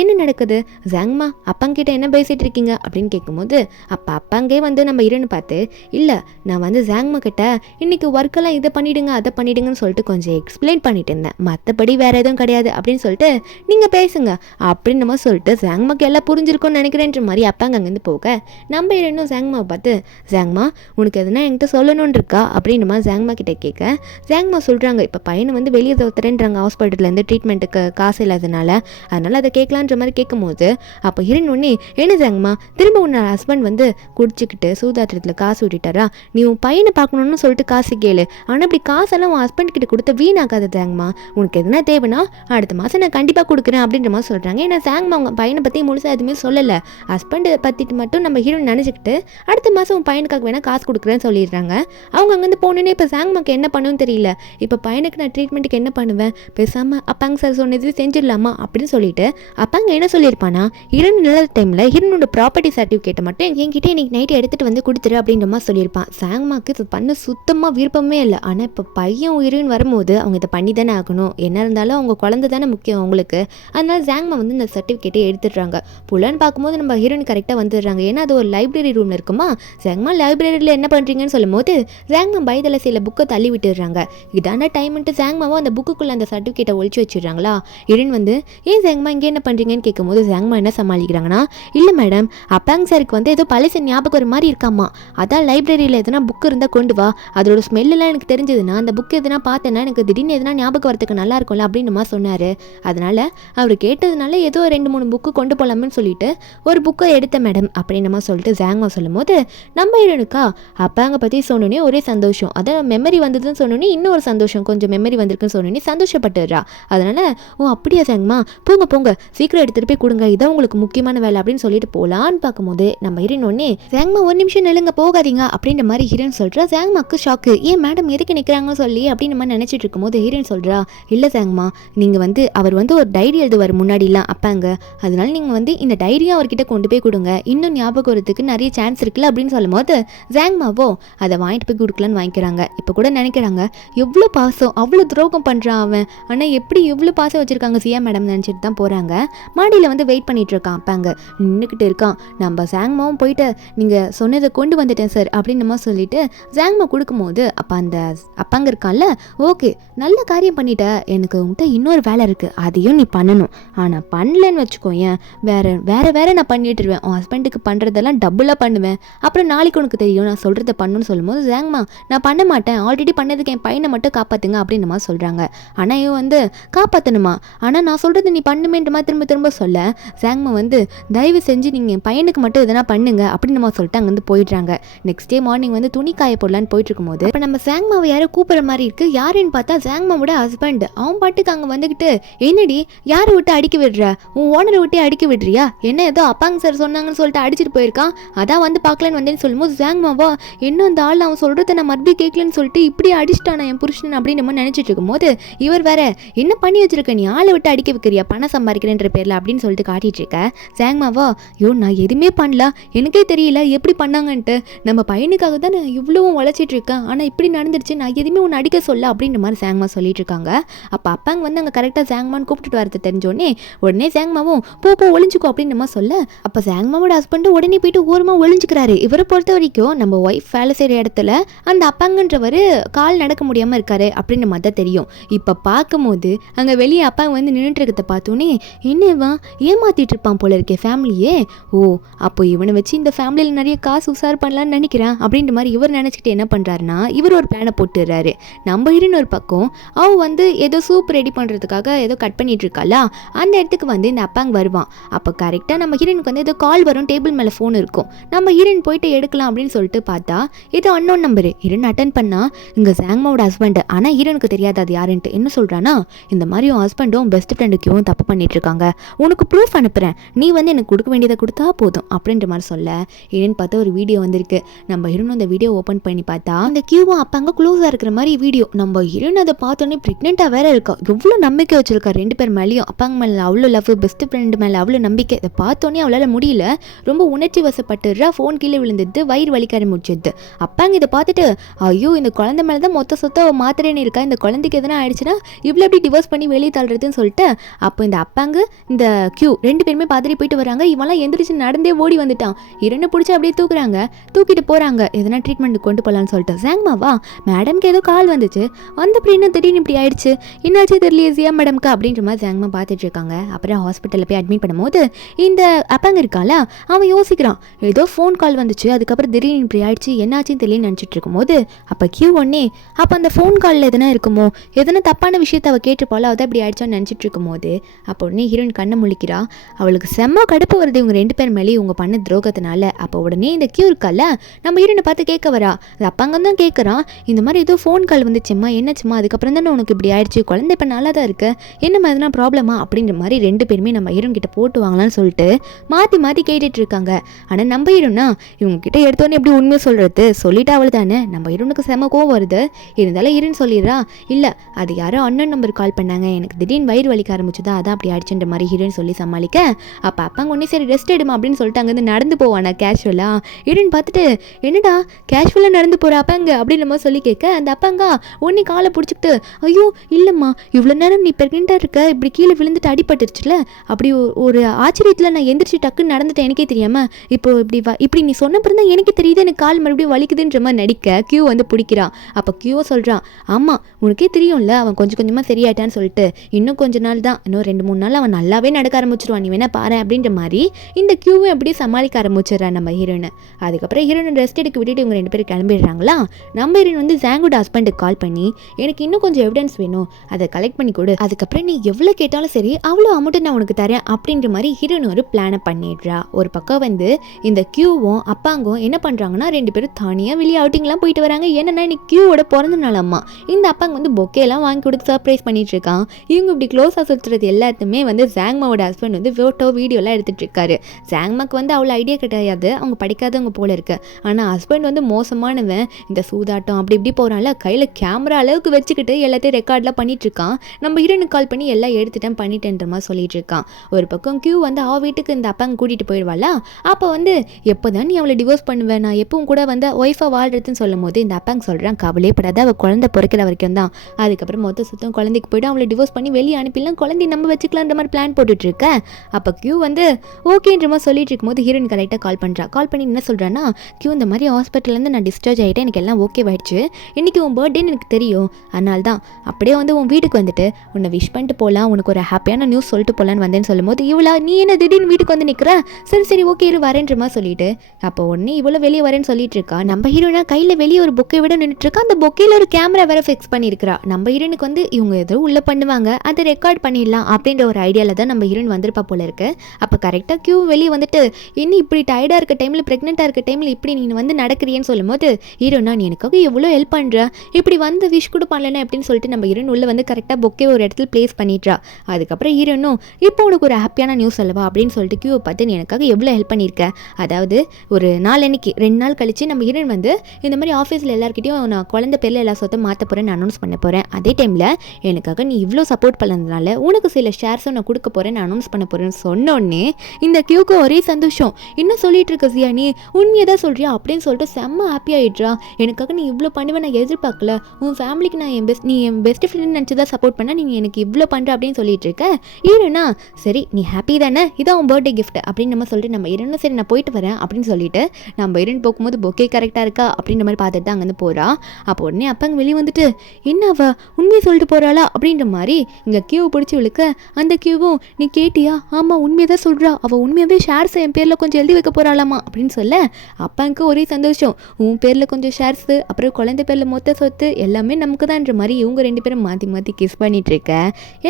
என்ன நடக்குது ஜாங்மா, அப்பாங்கிட்ட என்ன பேசிகிட்டு இருக்கீங்க அப்படின்னு கேட்கும்போது அப்போ அப்பாங்கே வந்து நம்ம ஹீரோனை பார்த்து, இல்லை நான் வந்து ஜாங்மா கிட்ட இன்னைக்கு ஒர்க்கெல்லாம் இதை பண்ணிவிடுங்க அதை பண்ணிவிடுங்கன்னு சொல்லிட்டு கொஞ்சம் எக்ஸ்பிளைன் பண்ணிட்டு இருந்தேன், மற்றபடி வேறு எதுவும் கிடையாது அப்படின்னு சொல்லிட்டு நீங்கள் பேசுங்க அப்படின்னு நம்ம சொல்லிட்டு ஜாங்மாக்கு எல்லாம் புரிஞ்சிருக்கும்னு நினைக்கிறேன்ற மாதிரி அப்பாங்க அங்கேருந்து போக நம்ம ஹீரோயினும் ஜாங்மாவை பார்த்து, ஜாங்மா உனக்கு எதுனா என்கிட்ட சொல்லணும்னு இருக்கா அப்படின்னு நம்ம ஜாங்மா கிட்ட கேட்க ஜாங்மா சொல்கிறாங்க, இப்போ பையனை வந்து வெளியே தோத்துறேன்றாங்க ஹாஸ்பிட்டல்லேருந்து ட்ரீட்மெண்ட்டுக்கு காசு இல்லாதனால, அதனால் அதை கேட்கலான்ற மாதிரி கேட்கும்போது அப்போ ஹீரோயின் ஒன்னே, என்ன ஜாங்மா திரும்ப உன்னோட ஹஸ்பண்ட் வந்து குடிச்சிக்கிட்டு சூதாத்திரத்தில் காசு விட்டுட்டாரா, நீ உன் பையனை பார்க்கணுன்னு சொல்லிட்டு காசு கேளு, ஆனால் இப்படி காசெல்லாம் உன் ஹஸ்பண்ட் கிட்ட கொடுத்த வீணாக்காத ஜாங்மா, உனக்கு எதுனா தேவைன்னா அடுத்த மாதம் நான் கண்டிப்பாக கொடுக்குறேன் அப்படின்ற மாதிரி சொல்கிறாங்க. ஏன்னா ஜாங்மா அவங்க பையனை பற்றி முழுசாக எதுவுமே சொல்லலை, ஹஸ்பண்டை பற்றிட்டு மட்டும் நம்ம ஹீரோயின் நினச்சிக்கிட்டு அடுத்த மாதம் உன் பையனுக்காக வேணால் காசு கொடுக்குறேன்னு சொல்லிடுறாங்க. அவங்க அங்கேருந்து போனோன்னே இப்போ ஜாங்மாக்கு என்ன பண்ணுன்னு தெரியல, இப்போ பையனுக்கு நான் ட்ரீட்மெண்ட்டுக்கு என்ன பண்ணுவேன், பேசாமல் அப்பாங்க சார் சொன்னது செஞ்சிடலாமா அப்படின்னு சொல்லிட்டு அப்பாங்க என்ன சொல்லியிருப்பானா, ஹீரோயின் இல்லாத டைமில் ஹீரோனோட ப்ராப்பர்ட்டி சர்டிஃபிகேட்டை மட்டும் என்கிட்ட இன்னைக்கு நைட்டு எடுத்துகிட்டு வந்து கொடுத்துரு அப்படின்ற மாதிரி சொல்லியிருப்பான். ஜாங்மாக்கு இது பண்ண சுத்தமாக விருப்பமே இல்லை. ஆனால் இப்போ பையன் ஹீரோயின் வரும்போது அவங்க இதை பண்ணி தானே ஆகணும், என்ன இருந்தாலும் அவங்க குழந்தை தானே முக்கியம் அவங்களுக்கு, அதனால ஜாங்மா வந்து இந்த சர்டிஃபிகேட்டை எடுத்துடுறாங்க. புலன்னு பார்க்கும்போது நம்ம ஹீரோயின் கரெக்டாக வந்துடுறாங்க. ஏன்னா அது ஒரு லைப்ரரி ரூமில் இருக்குமா, ஜாங்மா லைப்ரரியில் என்ன பண்ணுறீங்கன்னு சொல்லும் போது ஜாங்மா பயத்தில் சில புக்கை தள்ளி விட்டுடுறாங்க. இதான டைம்ட்டு ஜாங்மாவும் அந்த புக்குக்குள்ளே அந்த சர்டிஃபிகேட்டை ஒழிச்சு வச்சிடுறாங்களா. ஹீரோயின் வந்து ஏன் ஜாங்மா இங்கே என்ன பண்ணுறீங்கன்னு கேட்கும்போது ஜாங்மா என்ன சமாளிக்கிறாங்கன்னா, இல்லை மேடம் அப்பாங்க சாருக்கு வந்து ஏதோ பழசு ஞாபகம் ஒரு மாதிரி இருக்காமா, அதான் லைப்ரரியில் எதுனா புக்கு இருந்தால் கொண்டு வா, அதோட ஸ்மெல்லாம் எனக்கு தெரிஞ்சதுன்னா அந்த புக்கு எதுனா பார்த்தேன்னா எனக்கு திடீர்னு எதுனா ஞாபகம் வரதுக்கு நல்லா இருக்கும்ல அப்படின்னு மாதிரி சொன்னார். அதனால் அவர் கேட்டதுனால ஏதோ 2-3 புக்கு கொண்டு போகலாம்னு சொல்லிட்டு ஒரு புக்கை எடுத்த மேடம் அப்படின்னு சொல்லிட்டு ஜாங்மா சொல்லும் போது நம்ம ஹீரோனுக்கா அப்பாங்க பற்றி சொன்னோன்னே ஒரே சந்தோஷம், அதான் மெமரி வந்ததுன்னு சொன்னோன்னே இன்னொரு சந்தோஷம், கொஞ்சம் மெமரி வந்திருக்குன்னு சொன்னோன்னே சந்தோஷப்பட்டுறா. அதனால் ஓ அப்படியா ஜாங்மா, போங்க சீக்கிரம் எடுத்துகிட்டு போய் கொடுங்க, இதான் உங்களுக்கு முக்கியமான வேலை அப்படின்னு சொல்லிட்டு போகலான்னு பார்க்கும்போது நம்ம ஹீரோயின் ஒன்னே, ஜாங்மா ஒரு நிமிஷம் நில்லுங்க போகாதீங்க அப்படின்ற மாதிரி ஹீரோயின் சொல்கிறா. ஜாங்மாக்கு ஷாக்கு, ஏன் மேடம் எதுக்கு நிற்கிறாங்கன்னு சொல்லி அப்படின்னு நம்ம நினச்சிட்டு இருக்கும்போது ஹீரோயின் சொல்கிறா, இல்லை ஜாங்மா நீங்கள் வந்து அவர் வந்து ஒரு டைரி எழுதுவார் முன்னாடிலாம் அப்பாங்க, அதனால நீங்கள் வந்து இந்த டைரியும் அவர்கிட்ட கொண்டு போய் கொடுங்க, இன்னும் ஞாபகம் வரதுக்கு நிறைய சான்ஸ் இருக்குல்ல அப்படின்னு சொல்லும்போது ஜாங்மாவோ அதை வாங்கிட்டு போய் கொடுக்கலான்னு வாங்கிக்கிறாங்க. இப்போ கூட நினைக்கிறாங்க எவ்வளோ பாசம், அவ்வளோ துரோகம் பண்ணுறான் அவன், ஆனால் எப்படி எவ்வளோ பாசம் வச்சுருக்காங்க சியா மேடம் நினச்சிட்டு தான் போகிறாங்க. மாடியில் வந்து வெயிட் பண்ணிட்டு இருக்கான் அப்பாங்க, நின்றுக்கிட்டு இருக்கான். நம்ம ஜாங்மாவும் போயிட்டு நீங்கள் சொன்னதை கொண்டு வந்துட்டேன் சார் அப்படின்னு நம்ம சொல்லிட்டு ஜாங்மா கொடுக்கும்போது அப்போ அந்த அப்பாங்க இருக்கான்ல, ஓகே நல்ல காரியம் பண்ணிட்ட, எனக்கு உங்கள்கிட்ட இன்னொரு வேலை இருக்குது அதையும் நீ பண்ணணும், ஆனால் பண்ணலன்னு வச்சுக்கோ ஏன் வேற நான் பண்ணிட்டுருவேன், உன் ஹஸ்பண்டுக்கு பண்ணுறதெல்லாம் டபுளாக பண்ணுவேன், அப்புறம் நாளைக்கு உனக்கு தெரியும் நான் சொல்கிறத பண்ணுன்னு சொல்லும்போது ஜாங்மா நான் பண்ண மாட்டேன், ஆல்ரெடி பண்ணதுக்கு என் பையனை மட்டும் காப்பாற்றுங்க அப்படின்னு மாதிரி சொல்கிறாங்க. ஆனால் இவன் வந்து காப்பாற்றணுமா, ஆனால் நான் சொல்கிறது நீ பண்ணுமேன்ற மாதிரி திரும்ப சொல்ல ஜாங்மா வந்து தயவு செஞ்சு நீங்கள் என் பையனுக்கு மட்டும் எதனா பண்ணுங்க அப்படின்னு நம்ம சொல்லிட்டு அங்கேருந்து போயிடுறாங்க. நெக்ஸ்ட் டே மார்னிங் வந்து துணி காய போடலான்னு போயிட்டு இருக்கும்போது இப்போ நம்ம ஜாங்மாவை யாரோ கூப்பிட்ற மாதிரி இருக்குது. யாருன்னு பார்த்தா ஜாங்மாவோட ஹஸ்பண்ட். அவன் பாட்டுக்கு அங்கே வந்துக்கிட்டு, என்னடி யாரை விட்டு அடிக்க விடுற, உன் ஓனரை விட்டு அடிக்க விடுறியா, என்ன ஏதோ அப்பாங்க சார் சொன்னாங்கன்னு சொல்லிட்டு அடிச்சிட்டு போயிருக்கான், அதான் வந்து பார்க்கலான்னு வந்தேன்னு சொல்லும்போது ஜாங்மாவா இன்னும் அந்த ஆள் அவன் சொல்கிறத நான் மறுபடியும் கேட்கலன்னு சொல்லிட்டு இப்படி அடிச்சிட்டானா என் புருஷன் அப்படின்னு நம்ம நினச்சிட்டு இருக்கும்போது இவர் வேற என்ன பண்ணி வச்சிருக்க, நீ ஆளை விட்டு அடிக்க வைக்கிறியா பணம் சம்பாதிக்கிறேன்ற பேரில் அப்படின்னு சொல்லிட்டு காட்டிட்டு இருக்க. ஜாங்மாவா ஐயோ நான் எதுவுமே பண்ணல, எனக்கே தெரியல எப்படி பண்ணாங்கன்ட்டு, நம்ம பையனுக்காக தான் நான் இவ்வளவும் உழைச்சிட்டு இருக்கேன், ஆனால் இப்படி நடந்துருச்சு, நான் எதுவுமே ஒன்று அடிக்க சொல்ல அப்படின்ற மாதிரி ஜாங்மா சொல்லிட்டு இருக்காங்க. அப்போ அப்பாங்க வந்து அங்கே கரெக்டாக ஜாங்மான்னு கூப்பிட்டுட்டு வரது தெரிஞ்சோடனே உடனே ஜாங்மாவும் போ ஒளிஞ்சுக்கோ அப்படின்னு நம்ம சொல்ல அப்போ ஜாங்மாவோட ஹஸ்பண்டு உடனே போயிட்டு ஓரமாக ஒளிஞ்சுக்கிறாரு. இவரை பொறுத்த வரைக்கும் நம்ம ஒய்ஃப் வேலை செய்கிற இடத்துல அந்த அப்பாங்கன்றவர் கால் நடக்க முடியாமல் இருக்காரு அப்படின்ற மாதிரி தான் தெரியும். இப்போ பார்க்கும்போது அங்கே வெளியே அப்பாங்க வந்து நின்றுட்டு இருக்கிறத பார்த்தோன்னே என்னவா ஏமாத்திட்டு இருப்பான் போல இருக்கே ஃபேமிலியே, ஓ அப்போ இவனை வச்சு இந்த ஃபேமிலியில் நிறைய காசு உசார் பண்ணலான்னு நினைக்கிறேன் அப்படின்ற மாதிரி இவர் நினச்சிக்கிட்டு என்ன பண்ணுறாருன்னா இவர் ஒரு பிளானை போட்டுடுறாரு. நம்ம ஹீரோயின் ஒரு பக்கம் அவ வந்து ஏதோ சூப் ரெடி பண்ணுறதுக்காக ஏதோ கட் பண்ணிட்டு இருக்காளா, அந்த இடத்துக்கு வந்து இந்த அப்பாங்க வருவான். அப்போ கரெக்டாக நம்ம ஹீரோனுக்கு வந்து ஏதோ கால் வரும், டேபிள் மேலே ஃபோன் இருக்கும், நம்ம ஹீரோயின் போயிட்டு எடுக்கலாம் அப்படின்னு சொல்லிட்டு பார்த்தா ஏதோ அன்னோன் நம்பரு. ஹீரோயின் அட்டன் பண்ணா இங்கே ஜாங்மாவோட ஹஸ்பண்ட், ஆனால் ஹீரோனுக்கு தெரியாது அது யாருன்ட்டு. என்ன சொல்கிறான்னா இந்த மாதிரி உன் ஹஸ்பண்டும் பெஸ்ட் ஃப்ரெண்டுக்கும் தப்பு பண்ணிட்டு இருக்காங்க, உனக்கு ப்ரூஃப் அனுப்புகிறேன், நீ வந்து எனக்கு கொடுக்க வேண்டியதை கொடுத்தா போதும் அப்படின்ற மாதிரி சொல்ல ஹீரோயின் பார்த்தா ஒரு வீடியோ வந்திருக்கு. நம்ம ஹீரோன் அந்த வீடியோ ஓப்பன் பண்ணி பார்த்தா அந்த கியூவும் அப்பாங்க க்ளோஸாக இருக்கிற மாதிரி வீடியோ. நம்ம ஹீரோயின் அதை பார்த்தோன்னே ப்ரெக்னெண்ட்டாக வேற இருக்கா, எவ்வளோ நம்பிக்கை வச்சிருக்கா ரெண்டு பேர் மேலேயும், அப்பாங்க மேலே அவ்வளோ லவ், பெஸ்ட் ஃப்ரெண்டு மேலே அவ்வளோ நம்பிக்கை. இதை பார்த்தோன்னே அவளால் முடியல, ரொம்ப உணர்ச்சி வசப்பட்டுறா, ஃபோன் கீழே விழுந்துட்டு வயிறு வலிக்க ஆரம்பிச்சிடுது. அப்பாங்க இதை பார்த்துட்டு ஐயோ இந்த குழந்தை மேலே தான் மொத்த சொத்தை மாத்திரேன்னு இருக்கா, இந்த குழந்தைக்கு எதனா ஆயிடுச்சுன்னா இவ்வளோ எப்படி டிவோர்ஸ் பண்ணி வெளியே தள்ளுறதுன்னு சொல்லிட்டு அப்போ இந்த அப்பாங்க இந்த கியூ 2 பேருமே பாதிரி போயிட்டு வராங்க. இவெல்லாம் எந்திரிச்சு நடந்தே ஓடி வந்துட்டான். இரண்டு பிடிச்சி அப்படியே தூக்கிட்டு போகிறாங்க. எதனா ட்ரீட்மெண்ட் கொண்டு போகலான்னு சொல்லிட்டு. ஜாங்மாவா மேடம்க்கு ஏதோ கால் வந்துச்சு, வந்தப்படி என்ன திடீர்னு இப்படி ஆயிடுச்சு, என்னாச்சு தெரியலையே ஜியா மேடம்க்கு அப்படின்ற மாதிரி ஜாங்மா பார்த்துட்டு இருக்காங்க. அப்புறம் ஹாஸ்பிட்டலில் போய் அட்மிட் பண்ணும்போது இந்த அப்பாங்க இருக்கால அவன் யோசிக்கிறான், ஏதோ ஃபோன் கால் வந்துச்சு, அதுக்கப்புறம் திடீர்னு இப்படி ஆயிடுச்சு, என்னாச்சுன்னு தெரியல நினச்சிட்டு இருக்கும்போது அப்போ கியூ ஒன்னே அப்போ அந்த ஃபோன் காலில் எதனா இருக்குமோ, எதனா தப்பான விஷயத்தை அவள் கேட்டுப்பாளோ அதான் இப்படி ஆயிடுச்சான்னு நினச்சிட்டு இருக்கும்போது அப்போ உடனே ஹீரோயின் கண்ணை முழிக்கிறா. அவளுக்கு செம்ம கடுப்பு வருது இவங்க 2 பேர் மேலேயும் இவங்க பண்ண துரோகத்தினால. அப்போ உடனே இந்த கியூ இருக்கால நம்ம ஹீரோனை பார்த்து கேட்க வரா. அது அப்பாங்க தான் கேட்குறான், இந்த மாதிரி ஏதோ ஃபோன் கால் வந்துச்சும்மா, என்னச்சும்மா, அதுக்கப்புறம் தானே உனக்கு இப்படி ஆயிடுச்சு, குழந்தை இப்போ நல்லா தான் இருக்கு, என்னம்மா எதனா ப்ராப்ளமா அப்படின்ற மாதிரி 2 பேருமே நம்ம ஹீரோன் கிட்ட போட்டு வாங்கலாம்னு சொல்லிட்டு மாற்றி கேட்டுட்டு இருக்காங்க. ஆனால் நம்ம ஹீரோனா இவங்க கிட்ட எடுத்தோன்னே எப்படி உண்மையை சொல்கிறது, சொல்லிட்டு அவள் தானே. நம்ம ஹீரோனுக்கு செம கோவம் வருது. இருந்தாலும் ஹீரோன் சொல்லிடுறா, இல்லை அது யாரோ அண்ணன் நம்பர் கால் பண்ணாங்க, எனக்கு திடீர்னு வயிறு வலிக்க ஆரம்பிச்சுதா, அதான் அப்படி ஆயிடுச்சுன்ற மாதிரி ஹீரோயின் சொல்லி சமாளிக்க அப்போ அப்பாங்க ஒன்றே சரி ரெஸ்ட் எடுமா அப்படின்னு சொல்லிட்டு அங்கேருந்து நடந்து போவானா கேஷுவலாக. ஹீரோயின் பார்த்துட்டு என்னடா கேஷுவலாக நடந்து போகிற அப்பாங்க அப்படின்னு நம்ம சொல்லி கேட்க அந்த அப்பாங்க ஒன்றே காலை பிடிச்சிக்கிட்டு ஐயோ இல்லைம்மா இவ்வளோ நேரம் நீ ப்ரெக்னெண்ட்டாக இருக்க, இப்படி கீழே விழுந்துட்டு அடிபட்டுருச்சுல, அப்படி ஒரு ஆச்சரியத்தில் நான் எந்திரிச்சு டக்குன்னு நடந்துட்டேன் எனக்கே தெரியாமல், இப்போ இப்படி நீ சொன்ன பிறகு தான் எனக்கு தெரியுது எனக்கு கால் மறுபடியும் வலிக்குதுன்ற மாதிரி நடிக்க கியூ வந்து பிடிக்கிறான். அப்போ கியூவை சொல்கிறான், ஆமாம் உனக்கே தெரியும்ல அவன் கொஞ்சம் கொஞ்சமாக சரியாயிட்டான்னு சொல்லிட்டு, இன்னும் கொஞ்ச நாள் தான், இன்னும் 2-3 நாள் அவன் நல்லாவே நடக்க ஆரம்பிச்சிருவான், நீ வேணா பாரு அப்படின்ற மாதிரி இந்த கியூவை அப்படியே சமாளிக்க ஆரம்பிச்சிடறான் நம்ம ஹீரோனை. அதுக்கப்புறம் ஹீரோனை ரெஸ்ட் எடுக்க விட்டுட்டு இவங்க 2 பேரும் கிளம்பிடுறாங்களா. நம்ம ஹீரோயின் வந்து ஜாங்கோட ஹஸ்பண்டுக்கு கால் பண்ணி எனக்கு இன்னும் கொஞ்சம் எவிடன்ஸ் வேணும், அதை கலெக்ட் பண்ணி கொடு, அதுக்கப்புறம் நீ எவ்வளோ கேட்டாலும் சரி அவ்வளோ அமௌண்ட்டு நான் உனக்கு தரேன் அப்படின்ற மாதிரி ஹீரோயின் ஒரு பிளானை பண்ணிடுறா. ஒரு பக்கம் வந்து இந்த கியூவும் அப்பாங்கும் என்ன பண்ணுறாங்கன்னா 2 பேரும் தனியாக வெளியே அவுட்டிங்லாம் போயிட்டு வராங்க. என்னன்னா இன்னைக்கு கியூவோட பிறந்த நாள் அம்மா. இந்த அப்பாங்க வந்து பொக்கேலாம் வாங்கி கொடுத்து சர்ப்ரைஸ் பண்ணிட்டு இருக்கான். இவங்க இப்படி க்ளோஸாக சுற்றுறது எல்லாத்துமே வந்து ஜாங்மாவோட ஹஸ்பண்ட் வந்து வீடியோலாம் எடுத்துகிட்டு இருக்காரு. ஜாங்மாக்கு வந்து அவ்வளோ ஐடியா கிடையாது, அவங்க படிக்காதவங்க போல இருக்கு. ஆனால் ஹஸ்பண்ட் வந்து மோசமானவன், இந்த சூதாட்டம் அப்படி இப்படி போகிறான்ல, கையில் கேமரா அளவுக்கு வச்சுக்கிட்டு எல்லாத்தையும் ரெக்கார்ட்லாம் பண்ணிட்டு இருக்கான். நம்ம ஹீரோனுக்கு கால் பண்ணி எல்லாம் எடுத்துட்டேன் பண்ணிட்டேன்ற மாதிரி சொல்லிட்டு இருக்கான். ஒரு பக்கம் கியூ வந்து வீட்டுக்கு இந்த அப்பாங்க கூட்டிகிட்டு போயிடுவாளா. அப்போ வந்து எப்போ தான் நீ அவளை டிவோர்ஸ் பண்ணுவேன், நான் எப்பவும் கூட வந்து ஒய்ஃபாக வாழ்றதுன்னு சொல்லும் போது இந்த அப்பாங்க சொல்கிறான், கவலைப்படாத அவள் குழந்தை பிறக்கிற வரைக்கும் தான், அதுக்கப்புறம் மொத்த சுத்தம் குழந்தைக்கு போய்ட்டு அவளை டிவோர்ஸ் பண்ணி வெளியே அனுப்பிடலாம், குழந்தைய நம்ம வச்சுக்கலான்ற மாதிரி பிளான் போட்டுட்டு இருக்க. அப்போ கியூ வந்து ஓகேன்ற மாதிரி சொல்லிட்டு இருக்கும்போது ஹீரோயின் கரெக்டாக கால் பண்ணுறா. கால் பண்ணி என்ன சொல்கிறான்னா, கியூ இந்த மாதிரி ஹாஸ்பிட்டல்லேருந்து நான் டிஸ்சார்ஜ் ஆகிட்டேன், எனக்கு எல்லாம் ஓகே ஆயிடுச்சு, இன்றைக்கி உன் பர்த்டேன்னு எனக்கு தெரியும், அதனால தான் அப்படியே வந்து உன் வீட்டுக்கு வந்துட்டு உன்னை விஷ் பண்ணிட்டு போகலாம், உனக்கு ஒரு ஹாப்பியான நியூஸ் சொல்லிட்டு போகலான்னு வந்தேன்னு சொல்லும்போது இவ்வளோ நீ என்ன திடீர்னு வீட்டுக்கு வந்து நிற்கிற, சரி ஓகே இரு வரேன்ற மாதிரி சொல்லிட்டு அப்போ உடனே இவ்வளோ வெளியே வரேன்னு சொல்லிட்டு இருக்கா. நம்ம ஹீரோனா கையில் வெளியே ஒரு பொக்கை விட நின்றுட்டு இருக்கா. அந்த பொக்கையில் ஒரு கேமரா வேற ஃபிக்ஸ் பண்ணியிருக்கிறா. நம்ம ஹீரோனுக்கு வந்து இவங்க ஏதோ உள்ள பண்ணுவாங்க, அதை ரெக்கார்ட் பண்ணிடலாம் அப்படின்ற ஒரு ஐடியாவில் தான் நம்ம ஹீரோயின் வந்திருப்பா போல இருக்கு. அப்போ கரெக்டாக கியூ வெளியே வந்துட்டு இன்னும் இப்படி டயர்டாக இருக்க டைமில் ப்ரெக்னெண்ட்டாக இருக்க டைமில் இப்படி நீ வந்து நடக்கிறீன்னு சொல்லும்போது ஹீரோனா நீ எனக்காக எவ்வளோ ஹெல்ப் பண்ணுற, இப்படி வந்து விஷ் கூட பண்ணலன்னு அப்படின்னு சொல்லிட்டு நம்ம ஹீரோயின் உள்ள வந்து கரெக்டாக பொக்கே ஒரு இடத்துல பிளேஸ் பண்ணிடுறா. அதுக்கப்புறம் ஹீரோனும் இப்போ உனக்கு ஒரு ஹாப்பியான நியூஸ் அல்லவா அப்படின்னு சொல்லிட்டு கியூவை பார்த்து நீ எனக்காக எவ்வளோ ஹெல்ப் பண்ணியிருக்க, அதாவது ஒரு நாளன்னைக்கு 2 நாள் கழிச்சு நம்ம ஹீரோயின் வந்து இந்த மாதிரி ஆஃபீஸில் எல்லாருக்கிட்டையும் நான் குழந்தை பேரில் எல்லா சொத்தை மாற்ற போகிறேன்னு அனௌன்ஸ் பண்ண போகிறேன், அதே டைமில் எனக்காக நீ இவ்வளோ சப்போர்ட் பண்ணதுனால உனக்கு சில ஷேர்ஸும் நான் கொடுக்க போகிறேன்னு அனௌன்ஸ் பண்ண போகிறேன்னு சொன்னோடனே இந்த கியூக்கு ஒரே சந்தோஷம். என்ன சொல்லிட்டு இருக்க ஜியா, நீ உண்மையை தான் சொல்கிறியா அப்படின்னு சொல்லிட்டு செம்ம ஹாப்பி ஆகிடுறா. எனக்காக நீ இவ்வளோ பண்ணுவேன் நான் எதிர்பார்க்கல, உன் ஃபேமிலிக்கு நான் நீ என் பெஸ்ட் ஃப்ரெண்ட் நினச்சி தான் சப்போர்ட் பண்ண, நீங்கள் எனக்கு இவ்வளோ பண்ணுற அப்படின்னு சொல்லிட்டு இருக்க. ஹீரோனா சரி நீ ஹாப்பி தானே, இதான் உன் பர்த்டே கிஃப்ட் அப்படின்னு நம்ம சொல்லிட்டு நம்ம ஹீரோனும் சரி நான் போயிட்டு வரேன் அப்படின்னு சொல்லிட்டு நம்ம ஹீரோன் போகும்போது பொக்கே கரெக்டாக இருக்கா அப்படின்ற மாதிரி பார்த்துட்டு தான் அங்கேருந்து போகிறா. அப்போ உடனே அப்பாங்க வெளியே வந்துட்டு என்ன அவ உண்மையை சொல்லிட்டு போகிறாளா அப்படின்ற மாதிரி இங்கே கியூவை பிடிச்சி விழுக்க அந்த கியூவும் நீ கேட்டியா, ஆமாம் உண்மையை தான் சொல்கிறா, அவள் உண்மையாகவே ஷேர்ஸ் என் பேரில் கொஞ்சம் எழுதி வைக்க போகிறாளாமா அப்படின்னு சொல்ல அப்பாவுக்கு ஒரே சந்தோஷம். உன் பேரில் கொஞ்சம் ஷேர்ஸு அப்புறம் குழந்தை பேரில் மொத்த சொத்து எல்லாமே நமக்கு தான்ன்ற மாதிரி இவங்க 2 பேரும் மாற்றி கிஸ் பண்ணிட்டு இருக்க.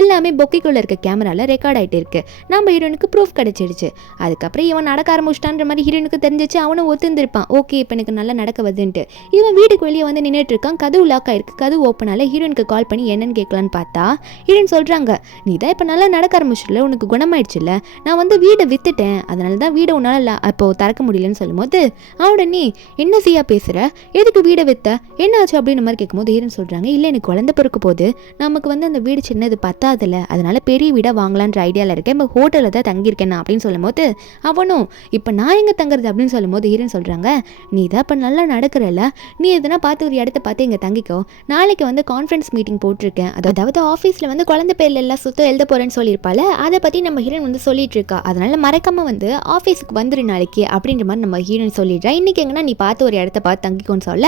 எல்லாமே பொக்கைக்குள்ளே இருக்க கேமராவில் ரெக்கார்ட் ஆகிட்டு இருக்கு. நம்ம ஹீரோனுக்கு ப்ரூஃப் கிடச்சிடுச்சு. அதுக்கப்புறம் இவன் நடக்க ஆரம்பிச்சிட்டான்ற மாதிரி ஹீரோனுக்கு தெரிஞ்சிச்சு. அவனும் ஒத்துந்திருப்பான், ஓகே இப்போ எனக்கு நல்லா நடக்க வருதுன்ட்டு. இவன் வீட்டுக்கு வெளியே வந்து நின்றுட்டு இருக்கான். கதவு லாக் ஆயிருக்கு. கதவு ஓப்பனால ஹீரோனுக்கு கால் பண்ணி என்னன்னு கேட்கலான்னு பார்த்தா ஹீரோன் சொல்கிறாங்க, நீ தான் இப்போ நல்லா நடக்க ஆரம்பிச்சிடல, உனக்கு குணமாயிடுச்சுல்ல, நான் வந்து வீடை வித்துட்டேன், அதனால தான் வீடை உன்னால் இப்போ திறக்க முடியலன்னு சொல்லும்போது அவடனே என்ன செய்யா பேசுகிற, எதுக்கு வீடை வித்த, என்ன ஆச்சு அப்படின்ற மாதிரி கேட்கும்போது ஹீரோன் சொல்கிறாங்க, இல்லை எனக்கு குழந்தை பிறக்க போது, நமக்கு வந்து அந்த வீடு சின்னது பத்தாதில்ல, அதனால பெரிய வீடாக வாங்கலான்ற ஐடியாவில் இருக்கேன், இப்போ ஹோட்டலில் தான் தங்கியிருக்கேன் அப்படின்னு சொல்லும்போது அவனும் இப்போ நான் எங்கே தங்குறது நடக்கிறது அப்படின்னு சொல்லும்போது ஹீரோயின் சொல்கிறாங்க, நீ தான் இப்போ நல்லா நடக்கிறல்ல, நீ எதுனா பார்த்து ஒரு இடத்த பார்த்து இங்கே தங்கிக்கோ, நாளைக்கு வந்து கான்ஃபரன்ஸ் மீட்டிங் போட்டிருக்கேன், அதாவது ஆஃபீஸில் வந்து குழந்தை பேரில் எல்லாம் சுத்தம் எழுத போகிறேன்னு சொல்லியிருப்பாள், அதை பற்றி நம்ம ஹீரோயின் வந்து சொல்லிட்டு இருக்கா, அதனால் மறக்காமல் வந்து ஆஃபீஸுக்கு வந்துரு நாளைக்கு அப்படின்ற மாதிரி நம்ம ஹீரோயின் சொல்லிடுறா. இன்றைக்கி எங்கன்னா நீ பார்த்து ஒரு இடத்த பார்த்து தங்கிக்கோன்னு சொல்ல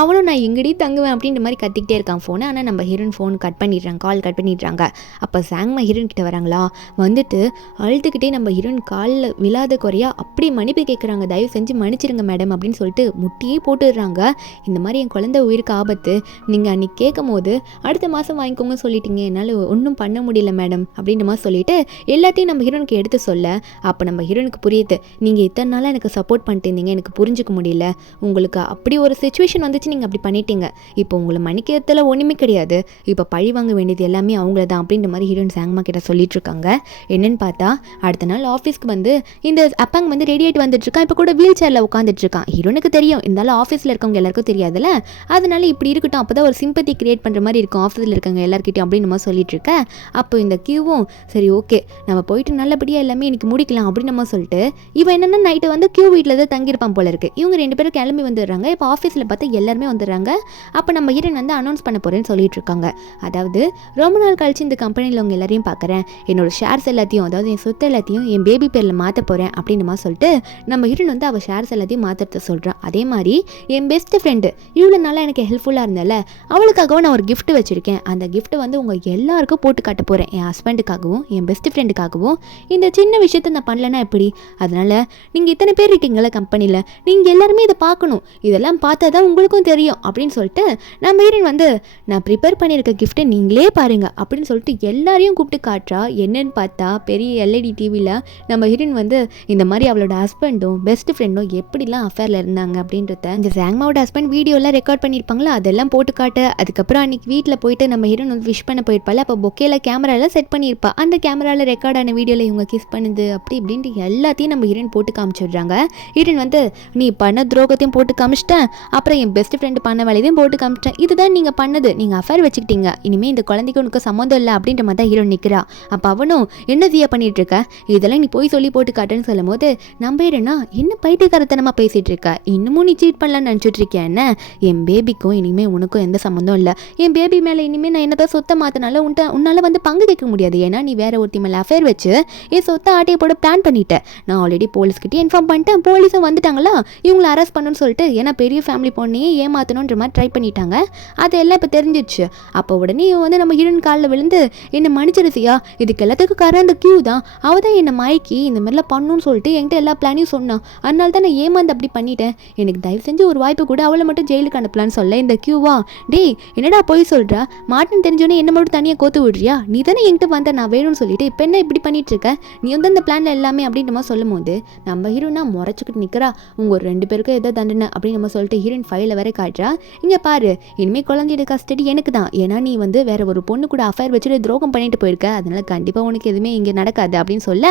அவனும் நான் எங்கடி தங்குவேன் அப்படின்ற மாதிரி கத்திக்கிட்டே இருக்கான் ஃபோனை. ஆனால் நம்ம ஹீரோயின் ஃபோன் கட் பண்ணிடுறாங்க, கால் கட் பண்ணிடுறாங்க. அப்போ சாங்மா ஹீரோயின் கிட்ட வராங்களா, வந்துட்டு அழுதுகிட்டே நம்ம ஹீரோயின் காலில் விழாத குறையா அப்படி மன்னிப்பு கேட்குறாங்க, தயவு செஞ்சு மன்னிச்சிருங்க மேடம் அப்படின்னு சொல்லிட்டு முட்டியே போட்டுடுறாங்க. இந்த மாதிரி என் குழந்தை உயிருக்கு ஆபத்து, நீங்கள் அன்றைக்கி கேட்கும் போது அடுத்த மாதம் வாங்கிக்கோங்க சொல்லிட்டீங்க, என்னால் ஒன்றும் பண்ண முடியல மேடம் அப்படின்ற மாதிரி சொல்லிட்டு எல்லாத்தையும் நம்ம ஹீரோனுக்கு எடுத்து சொல்ல அப்போ நம்ம ஹீரோனுக்கு புரியுது, நீங்கள் இத்தனை நாளாக எனக்கு சப்போர்ட் பண்ணிட்டு இருந்தீங்க, எனக்கு புரிஞ்சுக்க முடியல, உங்களுக்கு அப்படி ஒரு சுச்சுவேஷன் வந்துச்சு, நீங்கள் அப்படி பண்ணிட்டீங்க, இப்போ உங்களை மன்னிக்கிறதுல ஒன்றுமே கிடையாது, இப்போ பழி வாங்க வேண்டியது எல்லாமே அவங்கள தான் அப்படின்ற மாதிரி ஹீரோயின் சாங்மா கிட்ட சொல்லிட்டு இருக்காங்க. என்னன்னு பார்த்தா அடுத்த நாள் ஆஃபீஸ்க்கு வந்து இந்த அப்பாங்க வந்து ரெடி ஆகிட்டு வந்துட்டு இருக்கான். இப்போ கூட வீல் சேரில் உட்காந்துட்டு இருக்கான். ஹீரோனுக்கு தெரியும், இருந்தாலும் ஆஃபீஸில் இருக்கவங்க எல்லாருக்கும் தெரியாதுல்ல, அதனால இப்படி இருக்கட்டும், அப்போ தான் ஒரு சிம்பத்தி கிரியேட் பண்ணுற மாதிரி இருக்கும் ஆஃபீஸில் இருக்கவங்க எல்லாருக்கிட்டையும் அப்படின்னு நம்ம சொல்லிட்டு இருக்க. அப்போ இந்த கியூவும் சரி ஓகே நம்ம போயிட்டு நல்லபடியாக எல்லாமே எனக்கு முடிக்கலாம் அப்படின்னு நம்ம சொல்லிட்டு இவன் என்னென்னா நைட்டு வந்து கியூ வீட்டில் தான் தங்கியிருப்பான் போல இருக்கு. இவங்க 2 பேரும் கிளம்பி வந்துடுறாங்க. இப்போ ஆஃபீஸில் பார்த்தா எல்லாருமே வந்துடுறாங்க. அப்போ நம்ம ஹீரோயின் வந்து அனௌன்ஸ் பண்ண போகிறேன்னு சொல்லிட்டு இருக்காங்க. அதாவது ரொம்ப நாள் கழிச்சு இந்த கம்பெனியில் அவங்க எல்லாரையும் பார்க்குறேன், என்னோட ஷேர்ஸ் எல்லாத்தையும், அதாவது என் சொத்து எல்லாத்தையும் என் பேபி பேரில் மாற்ற போகிறேன் அப்படின்னு மாதிரி சொல்லிட்டு நம்ம ஹீரோயின் வந்து அவள் ஷேர்ஸ் எல்லாத்தையும் மாற்றுறத சொல்கிறான். அதே மாதிரி என் பெஸ்ட் ஃப்ரெண்டு இவ்வளோ நாளாக எனக்கு ஹெல்ப்ஃபுல்லாக இருந்தால அவளுக்காகவும் நான் ஒரு கிஃப்ட் வச்சுருக்கேன், அந்த கிஃப்ட்டை வந்து உங்கள் எல்லாருக்கும் போட்டு காட்ட போகிறேன், என் ஹஸ்பண்டுக்காகவும் என் பெஸ்ட் ஃப்ரெண்டுக்காகவும். இந்த சின்ன விஷயத்தை நான் பண்ணலன்னா எப்படி, அதனால் நீங்கள் இத்தனை பேர் இருக்கீங்களா கம்பெனியில், நீங்கள் எல்லாருமே இதை பார்க்கணும், இதெல்லாம் பார்த்தா தான் உங்களுக்கும் தெரியும் அப்படின்னு சொல்லிட்டு நம்ம ஹீரோயின் வந்து நான் ப்ரிப்பேர் பண்ணியிருக்க கிஃப்ட்டை நீங்களே பாருங்க அப்படின்னு சொல்லிட்டு எல்லாரையும் கூப்பிட்டு காட்டுறா. என்னன்னு பார்த்தா பெரிய எல்இடி டிவியில் நம்ம ஹீரோயின் வந்து இந்த மாதிரி அவளோட ஹஸ்பண்டும் பெஸ்ட் ஃப்ரெண்டும் எப்படிலாம் அஃபேரில் இருந்தாங்க அப்படின்றத இந்த சாங்மாவோட ஹஸ்பண்ட் வீடியோலாம் ரெக்கார்ட் பண்ணியிருப்பாங்களா, அதெல்லாம் போட்டு காட்ட. அதுக்கப்புறம் அன்றைக்கி வீட்டில் போயிட்டு நம்ம ஹீரோயின் வந்து விஷ் பண்ண போயிருப்பாள். அப்போ பொக்கேல கேமராலாம் செட் பண்ணியிருப்பா, அந்த கேமராவில் ரெக்கார்டான வீடியோவில் இவங்க கிஸ் பண்ணுது அப்படி இப்படின்ட்டு எல்லாத்தையும் நம்ம ஹீரோயின் போட்டு காமிச்சிடுறாங்க. ஹீரோயின் வந்து நீ பண்ண துரோகத்தையும் போட்டு காமிச்சிட்டேன், அப்புறம் என் பெஸ்ட் ஃப்ரெண்டு பண்ண வேலையதையும் போட்டு காமிச்சிட்டேன், இதுதான் நீங்கள் பண்ணது, நீங்கள் அஃபேர் வச்சுக்கிட்டீங்க, இனிமேல் இந்த குழந்தைக்கு உனக்கு சம்மந்தம் இல்லை அப்படின்ற மாதிரி தான் ஹீரோயின் நிற்கிறா. அப்போ அவனும் என்ன ஜியா பண்ணிட்டு இருக்க, இதெல்லாம் நீ போய் சொல்லி போட்டு காட்டுன்னு சொல்லும் போது நம்ம ஹீரோனா என்ன பைத்தியக்காரத்தனமாக பேசிகிட்டு இருக்க, இன்னமும் நீ சீட் பண்ணலான்னு நினச்சிட்டு இருக்கியா என்ன, என் பேபிக்கும் இனிமேல் உனக்கும் எந்த சம்மந்தம் இல்லை, என் பேபி மேலே இனிமேல் நான் என்னதான் சொத்தை மாற்றினால உன்னால் வந்து பங்கு கேட்க முடியாது, ஏன்னா நீ வேற ஒருத்தி மேலே அஃபேர் வச்சு என் சொத்தை ஆட்டையை போட பிளான் பண்ணிட்டேன், நான் ஆல்ரெடி போலீஸ்கிட்டே இன்ஃபார்ம் பண்ணிட்டேன், போலீஸும் வந்துட்டாங்களா இவங்களை அரெஸ்ட் பண்ணணும்னு சொல்லிட்டு, ஏன்னா பெரிய ஃபேமிலி பொண்ணையே ஏமாற்றணுன்ற மாதிரி ட்ரை பண்ணிட்டாங்க, அதெல்லாம் இப்போ தெரிஞ்சிடுச்சு. அப்போ உடனே வந்து நம்ம ஹீரோயின் காலில் விழுந்து என்னை மன்னிச்சிருசியா, இதுக்கு எல்லாத்துக்கும் காரணம் அந்த கியூ தான், அவள் தான் என்னை மயக்கி இந்த மாதிரிலாம் பண்ணணும்னு சொல்லிட்டு என்கிட்ட எல்லா பிளானையும் சொன்னான், அதனால தான் நான் ஏமாந்து அப்படி பண்ணிட்டேன், எனக்கு தயவு செஞ்சு ஒரு வாய்ப்பு கூட அவளை மட்டும் ஜெயிலுக்கு அனுப்பலான்னு சொல்ல இந்த கியூவா, டேய் என்னடா போய் சொல்கிறா, மாட்டுன்னு தெரிஞ்சோன்னே என்ன மட்டும் தனியாக கோத்து விடுறியா, நீ தானே என்கிட்ட வந்த நான் வேணும்னு சொல்லிட்டு இப்போ என்ன இப்படி பண்ணிட்டு இருக்க, நீ வந்து அந்த பிளான்ல எல்லாமே அப்படின்ற மாதிரி சொல்லும் போது நம்ம ஹீரோனா முறைச்சிக்கிட்டு நிற்கிறா. உங்கள் 2 பேருக்கும் எதோ தண்டனை அப்படின்னு நம்ம சொல்லிட்டு ஹீரோயின் ஃபைலை வேற காட்டுறா. இங்கே பாரு இனிமேல் குழந்தையோட கஸ்டடி எனக்கு தான், ஏன்னா நீ வந்து வேற ஒரு பொண்ணு கூட அஃபேர் வச்சுட்டு துரோகம் பண்ணிட்டு போயிருக்க, அதனால கண்டிப்பாக உனக்கு எதுவுமே இங்கே நடக்காது அப்படின்னு சொல்ல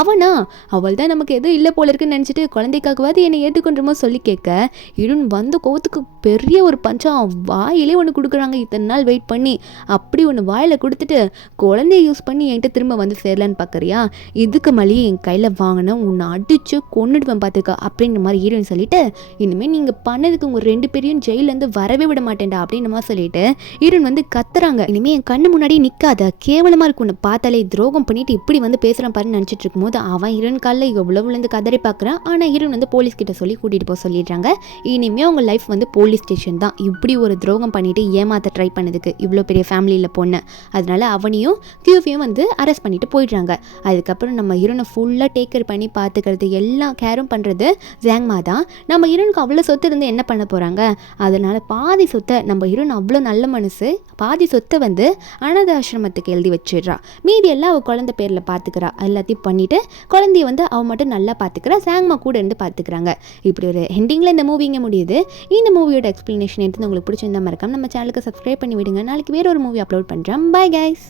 அவனா அவள் தான் நமக்கு எதுவும் இல்லை போல இருக்குன்னு நினச்சிட்டு குழந்தைக்காகவாது என்னை ஏற்றுக்கொன்றமோ சொல்லி கேட்க ஹீரோயின் வந்து கோவத்துக்கு பெரிய ஒரு பஞ்சம் வாயிலே ஒன்று கொடுக்குறாங்க. இத்தனை நாள் வெயிட் பண்ணி அப்படி ஒன்று வாயில் கொடுத்துட்டு குழந்தைய யூஸ் பண்ணி என்கிட்ட திரும்ப வந்து சேரலான்னு பார்க்குறியா, இதுக்கு மேலேயே என் கையில் வாங்கின உன்னை அடித்து கொண்டுடுவேன் பார்த்துக்கா அப்படின்ற மாதிரி ஹீரோயின் சொல்லிட்டு இனிமேல் நீங்கள் பண்ணதுக்கு உங்கள் 2 பேரையும் ஜெயிலேருந்து வரவே விட மாட்டேன்டா அப்படின்ற மாதிரி சொல்லிட்டு ஹீரோயின் வந்து கத்துறாங்க. இனிமேல் என் கண்ணு முன்னாடி நிற்காத, கேவலமாக இருக்கும் உன்னை பார்த்தாலே, துரோகம் பண்ணிட்டு இப்படி வந்து பேசுகிறான் பாருன்னு நினச்சிட்டு இருக்கும்போது அவன் ஹீரோயின் காலில் எவ்வளோ விழுந்து கதறி பார்க்குறான். ஆனால் ஹீரோயின் வந்து போலீஸ் கிட்ட சொல்லி கூட்டிகிட்டு போக சொல்லிடுறாங்க. இனிமேல் உங்கள் லைஃப் வந்து போலீஸ் ஸ்டேஷன் தான், இப்படி ஒரு துரோகம் பண்ணிட்டு ஏமாற்ற ட்ரை பண்ணதுக்கு இவ்வளோ பெரிய ஃபேமிலியில் பொண்ணு, அதனால அவனையும் கியூஃபியும் வந்து அரெஸ்ட் பண்ணிட்டு போயிடுறாங்க. அதுக்கப்புறம் நம்ம ஹீரோனை ஃபுல்லாக டேக் கேர் பண்ணி பார்த்துக்கிறது எல்லா கேரும் பண்ணுறது ஜாங்மா தான். நம்ம ஹீரோனுக்கு அவ்வளோ சொத்து இருந்து என்ன பண்ண போகிறாங்க, அதனால் பாதி சொத்தை நம்ம ஹீரோன் அவ்வளோ நல்ல மனசு பாதி சொத்தை வந்து அனாத ஆசிரமத்துக்கு எழுதி வச்சிடுறா. மீதி எல்லாம் அவள் குழந்தை பேரில் பார்த்துக்கிறா. எல்லாத்தையும் பண்ணிவிட்டு குழந்தைய வந்து அவள் மட்டும் நல்லா பார்த்துக்கிறா, ஜாங்மா கூட இருந்து பார்த்துக்கிறாங்க. இப்படி ஒரு எண்டிங்கில் இந்த மூவிங்க முடியுது. இந்த மூவியோட எக்ஸ்ப்ளனேஷன் எடுத்து உங்களுக்கு பிடிச்சிருந்தா மறக்காம நம்ம சேனலுக்கு சப்ஸ்கிரைப் பண்ணி விடுங்க. நாளைக்கு வேற ஒரு மூவி அப்லோட் பண்ணுறேன். Bye guys.